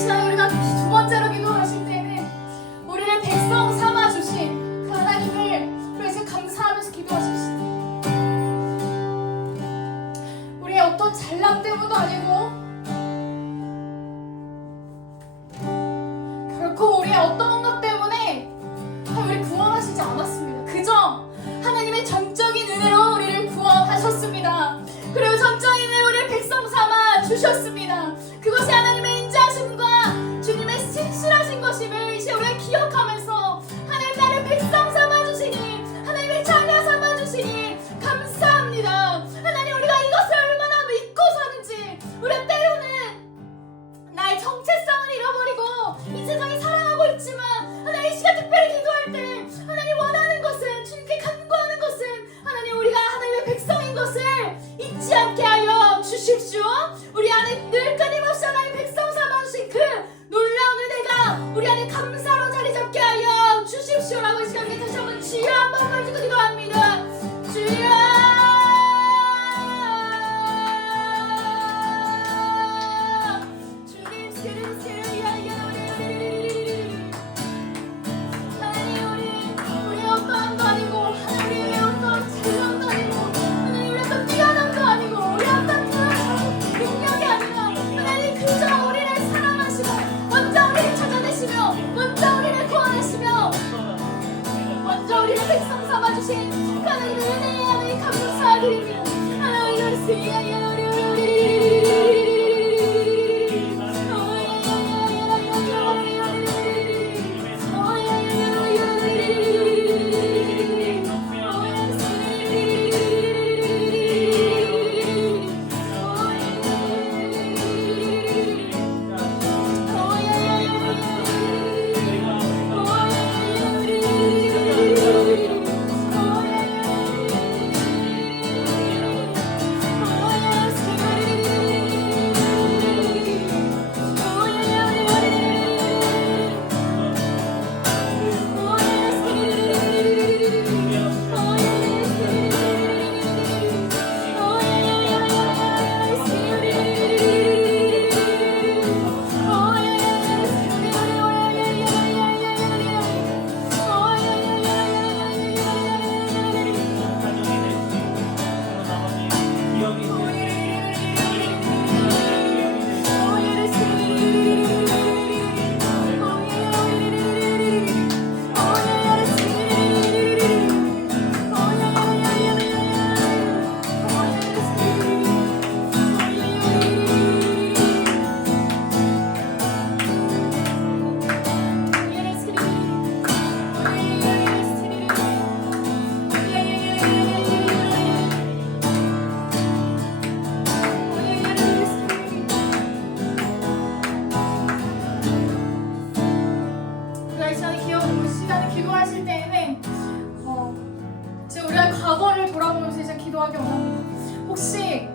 자, 우리가 두 번째로 기도하실 때는 우리를 백성 삼아 주신 그 하나님을 그래서 감사하면서 기도하십시다. 우리의 어떤 잘남 때문도 아니고 결코 우리의 어떤 것 때문에 우리를 구원하시지 않았습니다. 그저 하나님의 전적인 은혜로 우리를 구원하셨습니다. 그리고 전적인 은혜로 우리를 백성 삼아 주셨습니다. 그것이 하나님의 인자하심과 주님의 신실하신 것임을 이제 우리가 기억하면서 하나님 나를 백성 삼아주시니 하나님의 자녀 삼아주시니 감사합니다. 하나님 우리가 이것을 얼마나 믿고 사는지 우리가 때로는 나의 정체성을 잃어버리고 이 세상에 살아가고 있지만 하나님 이 시간 특별히 기도할 때 하나님 원하는 것은 주님께 간구하는 것은 하나님 우리가 하나님의 백성인 것을 잊지 않게 하여 주십시오. 우리 안에 늘 끊임없이 하나님 백성 삼아주신 그 놀라운 은혜가 우리 안에 감사로 자리 잡게 하여 주십시오라고 이 시간에 다시 한번 주여 한 번만 주고 기도합니다. 주여 주님 하나님 우리 어떠한 거 아니고 하나님 우리 어떠한 잘난도 아니고 하나님 우리 어떤 뛰어난도 아니고 우리 어떤 능력이 아니라 하나님 그저 우리를 사랑하시고 먼저 우리를 찾아내시며 먼저 우리를 구원하시며 먼저 우리를 백성 삼아주신 하나님의 은혜에 하나님 감사드립니다. 하나님 기도하실 때에는 지금 우리가 과거를 돌아보면서 이제 기도하기 원합니다. 혹시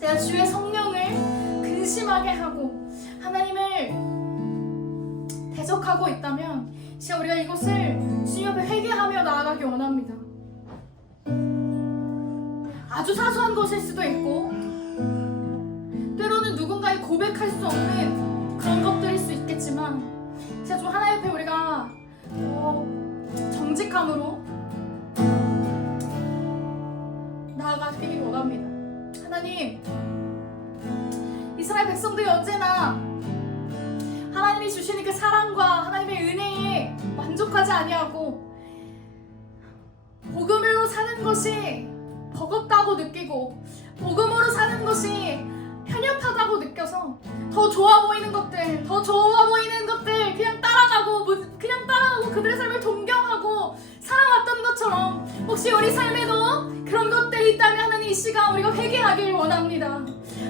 내가 주의 성령을 근심하게 하고 하나님을 대적하고 있다면 진짜 우리가 이것을 주님 앞에 회개하며 나아가기 원합니다. 아주 사소한 것일 수도 있고 때로는 누군가에 고백할 수 없는 그런 것들일 수 있겠지만 진짜 좀 하나님 앞에 우리가 정직함으로 나아가기를 원합니다. 하나님, 이스라엘 백성들이 언제나 하나님이 주시는 그 사랑과 하나님의 은혜에 만족하지 아니하고 복음으로 사는 것이 버겁다고 느끼고 복음으로 사는 것이 편협하다고 느껴서 더 좋아 보이는 것들 그냥 따라가고 그들의 삶을 동경하고 살아왔던 것처럼 혹시 우리 삶에도 그런 것들이 있다면 하나님 이 시간 우리가 회개하길 원합니다.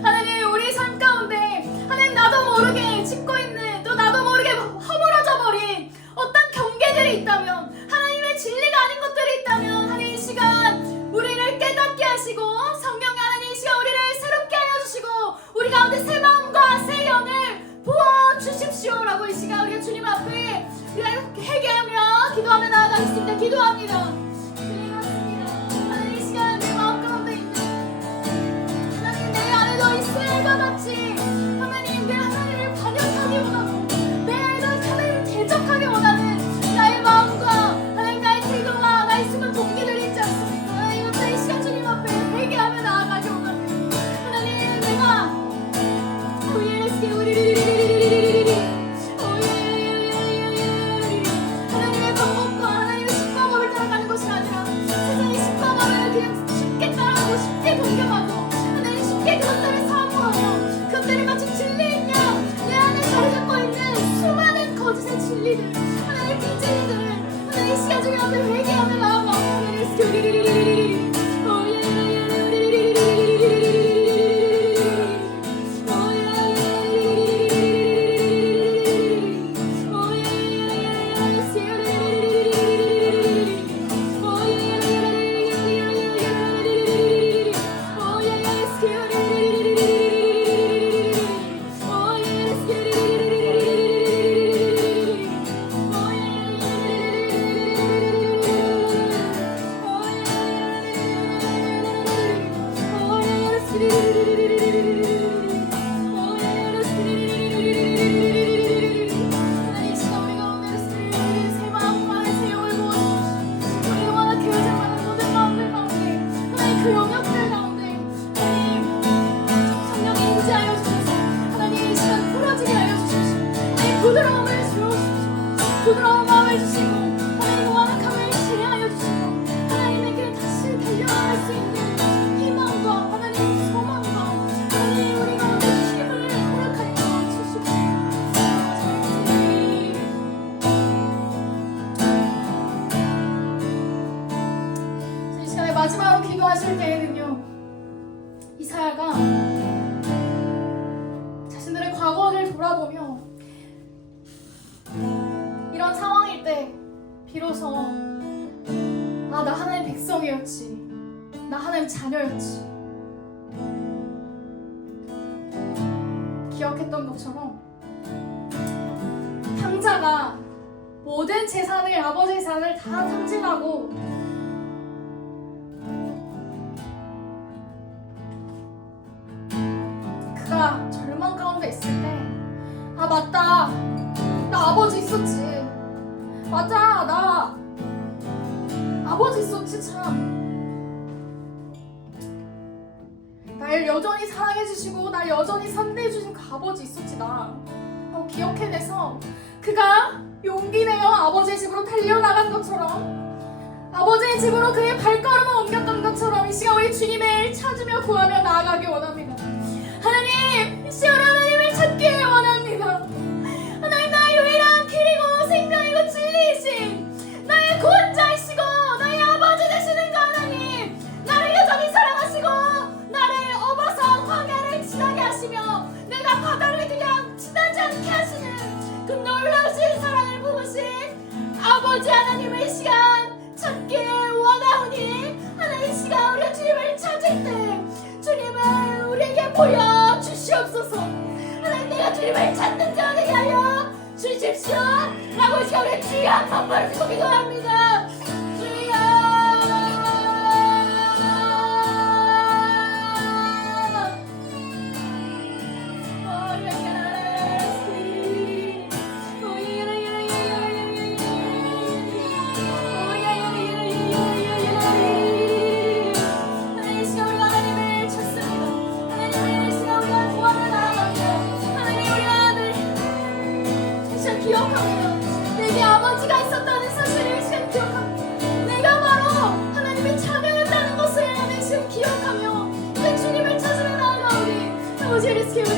하나님 우리 삶 가운데 하나님 나도 모르게 짓고 있는 또 나도 모르게 허물어져 버린 어떤 경계들이 있다면 하나님의 진리가 아닌 것들이 있다면 하나님 이 시간 우리를 깨닫게 하시고 성령 하나님 이 시간 우리를 새롭게 하여 주시고 우리 가운데 새 마음과 새 영을 부어주십시오라고 이 시간 우리가 주님 앞에 우리가 이렇게 회개하며 기도하며 나아가겠습니다. 기도합니다. 주님 맞습니다. 하나님 이 시간 내 마음 가운데 있는 하나님 내 안에도 이스라엘과 같이 하나님 내 하나님을 반역하기 원하고 내 안에도 하나님을 대적하기 원하는 나의 마음과 하나님 나의 태도와 나의 숨은 동기들이 있지 않습니까? 하나님 이 시간 주님 앞에 회개하며 나아가기 원합니다. 하나님 내가 하나님의 방법과 하나님의 십과법을 따라가는 것이 아니라 세상의 십과법을 그냥 쉽게 따라가고 쉽게 동경하고 하나님 쉽게 그것들을 사모하며 그것들이 마치 진리인 양 내 안에 자리 잡고 있는 수많은 거짓의 진리들 하나님의 빈진리들을 하나님 이 시간 중에 앞에 회개하며 나아가 하나님 부드러운 마음을 주시고 하나님 완악함을 제하여 주시고 하나님에게 다시 달려갈 수 있는 희망과 하나님 소망과 하나님 우리 가운데 힘을 허락하여 주시고 이 시간에 마지막으로 기도하실 때에는요 이사야가 자신들의 과거를 돌아보며 이런 상황일 때 비로소 나 하나님 백성이었지 나 하나님 자녀였지 기억했던 것처럼 탕자가 모든 재산을 아버지의 재산을 다 탕진하고 그가 절망 가운데 있을 때 맞다 나 아버지 있었지 맞아 나 아버지 있었지 참 날 여전히 사랑해주시고 날 여전히 선대해주신 그 아버지 있었지 나 기억해내서 그가 용기 내어 아버지의 집으로 달려나간 것처럼 아버지의 집으로 그의 발걸음을 옮겼던 것처럼 이 시간 우리 주님을 찾으며 구하며 나아가기 원합니다. 하나님 이 시간 하나님을 찾기를 원합니다. 하나님 나의 유일한 길이고 생명이고 진리이신 나의 구원자이시고 나의 아버지 되시는 그 하나님 나를 여전히 사랑하시고 나를 업어서 광야를 지나게 하시며 내가 바다를 그냥 지나지 않게 하시는 그 놀라우신 사랑을 부으신 아버지 아버지 하나님의 시간 찾길 원하오니 하나님 이 시간 우리가 주님을 찾을 때 주님을 우리에게 보여주시옵소서. 하나님 내가 주님을 찾는 자 되게 하여 주십시오 라고 이 시간 우리 주여 한 번 부르고 기도합니다. 주여 기억하며 내게 아버지가 있었다는 사실을 지금 기억합니다. 내가 바로 하나님의 자녀였다는 것을 나는 지금 기억하며 내 주님을 찾으러 나아가오니 아버지를 지키고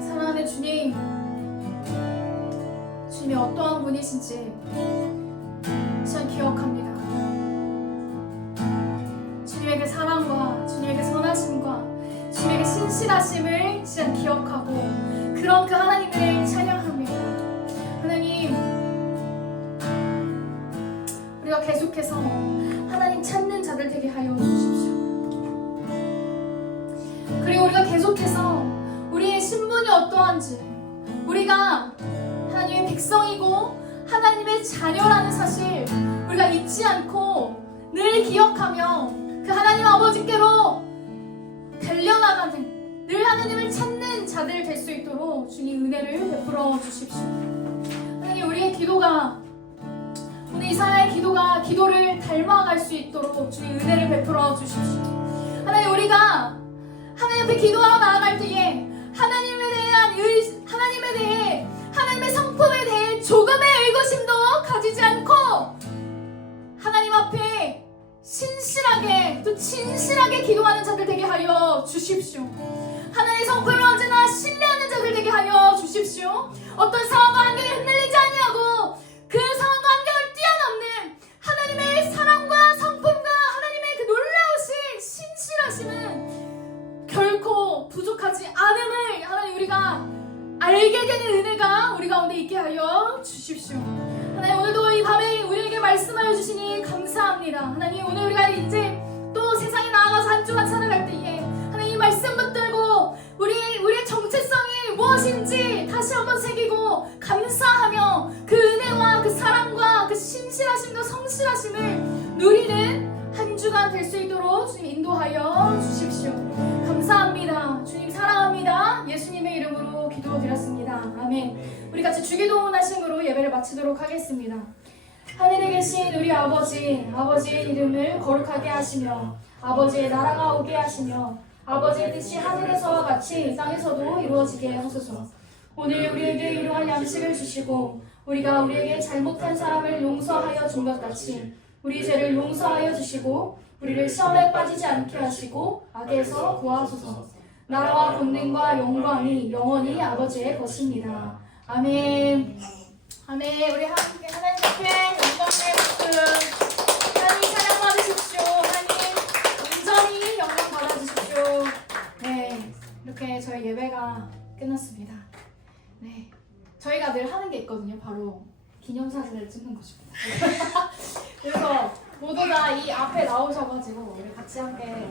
사랑하는 주님, 주님이 어떠한 분이신지 전 기억합니다. 주님의 그 사랑과 주님의 그 선하심과 주님의 그 신실하심을 진짜 기억하고 그런 그 하나님을 찬양합니다. 하나님, 우리가 계속해서 하나님 찾는 자들 되게 하여 주십시오. 그리고 우리가 계속해서 우리의 신분이 어떠한지, 우리가 하나님의 백성이고 하나님의 자녀라는 사실 우리가 잊지 않고 늘 기억하며 그 하나님 아버지께로 달려나가는, 늘 하나님을 찾는 자들 될 수 있도록 주님 은혜를 베풀어 주십시오. 하나님, 우리의 기도가, 오늘 이사야의 기도가 기도를 닮아갈 수 있도록 주님 은혜를 베풀어 주십시오. 하나님, 우리가 하나님 앞에 기도하러 나아갈 때에 하나님에 대해 하나님의 성품에 대해 조금의 의구심도 가지지 않고 하나님 앞에 신실하게 또 진실하게 기도하는 자들 되게 하여 주십시오. 하나님의 성품을 언제나 신뢰하는 자들 되게 하여 주십시오. 어떤 상황과 환경에 흔들리지 아니하고 그 상황과 환경을 뛰어넘는 하나님의 사랑과 성품과 하나님의 그 놀라우신 신실하심은 결코 부족하지 않음을 하나님 우리가 알게 되는 은혜가 우리 가운데 있게 하여 주십시오. 하나님, 오늘도 이 밤에 우리에게 말씀하여 주시니 감사합니다. 하나님, 오늘 우리가 이제 또 세상에 나아가서 한 주간 살아갈 때에 하나님 이 말씀 붙들고 우리의 정체성이 무엇인지 다시 한번 새기고 감사하며 그 은혜와 그 사랑과 그 신실하심과 성실하심을 누리는 한 주간 될 수 있도록 주님 인도하여 주십시오. 감사합니다. 주님 사랑합니다. 예수님의 이름으로 기도드렸습니다. 아멘. 우리 같이 주기도문하심으로 예배를 마치도록 하겠습니다. 하늘에 계신 우리 아버지의 이름을 거룩하게 하시며 아버지의 나라가 오게 하시며 아버지의 뜻이 하늘에서와 같이 땅에서도 이루어지게 하소서. 오늘 우리에게 일용할 양식을 주시고 우리가 우리에게 잘못한 사람을 용서하여 준 것 같이 우리 죄를 용서하여 주시고 우리를 시험에 빠지지 않게 하시고 악에서 구하소서. 나라와 권능과 영광이 영원히 아버지의 것입니다. 아멘. 아멘. 우리 함께 하나님 앞에 영광의 박수. 하나님 찬양 받으십시오. 하나님 온전히 영광 받아주십시오. 네, 이렇게 저희 예배가 끝났습니다. 네, 저희가 늘 하는 게 있거든요. 바로 기념사진을 찍는 것입니다. 그래서 모두가 이 앞에 나오셔가지고 우리 같이 함께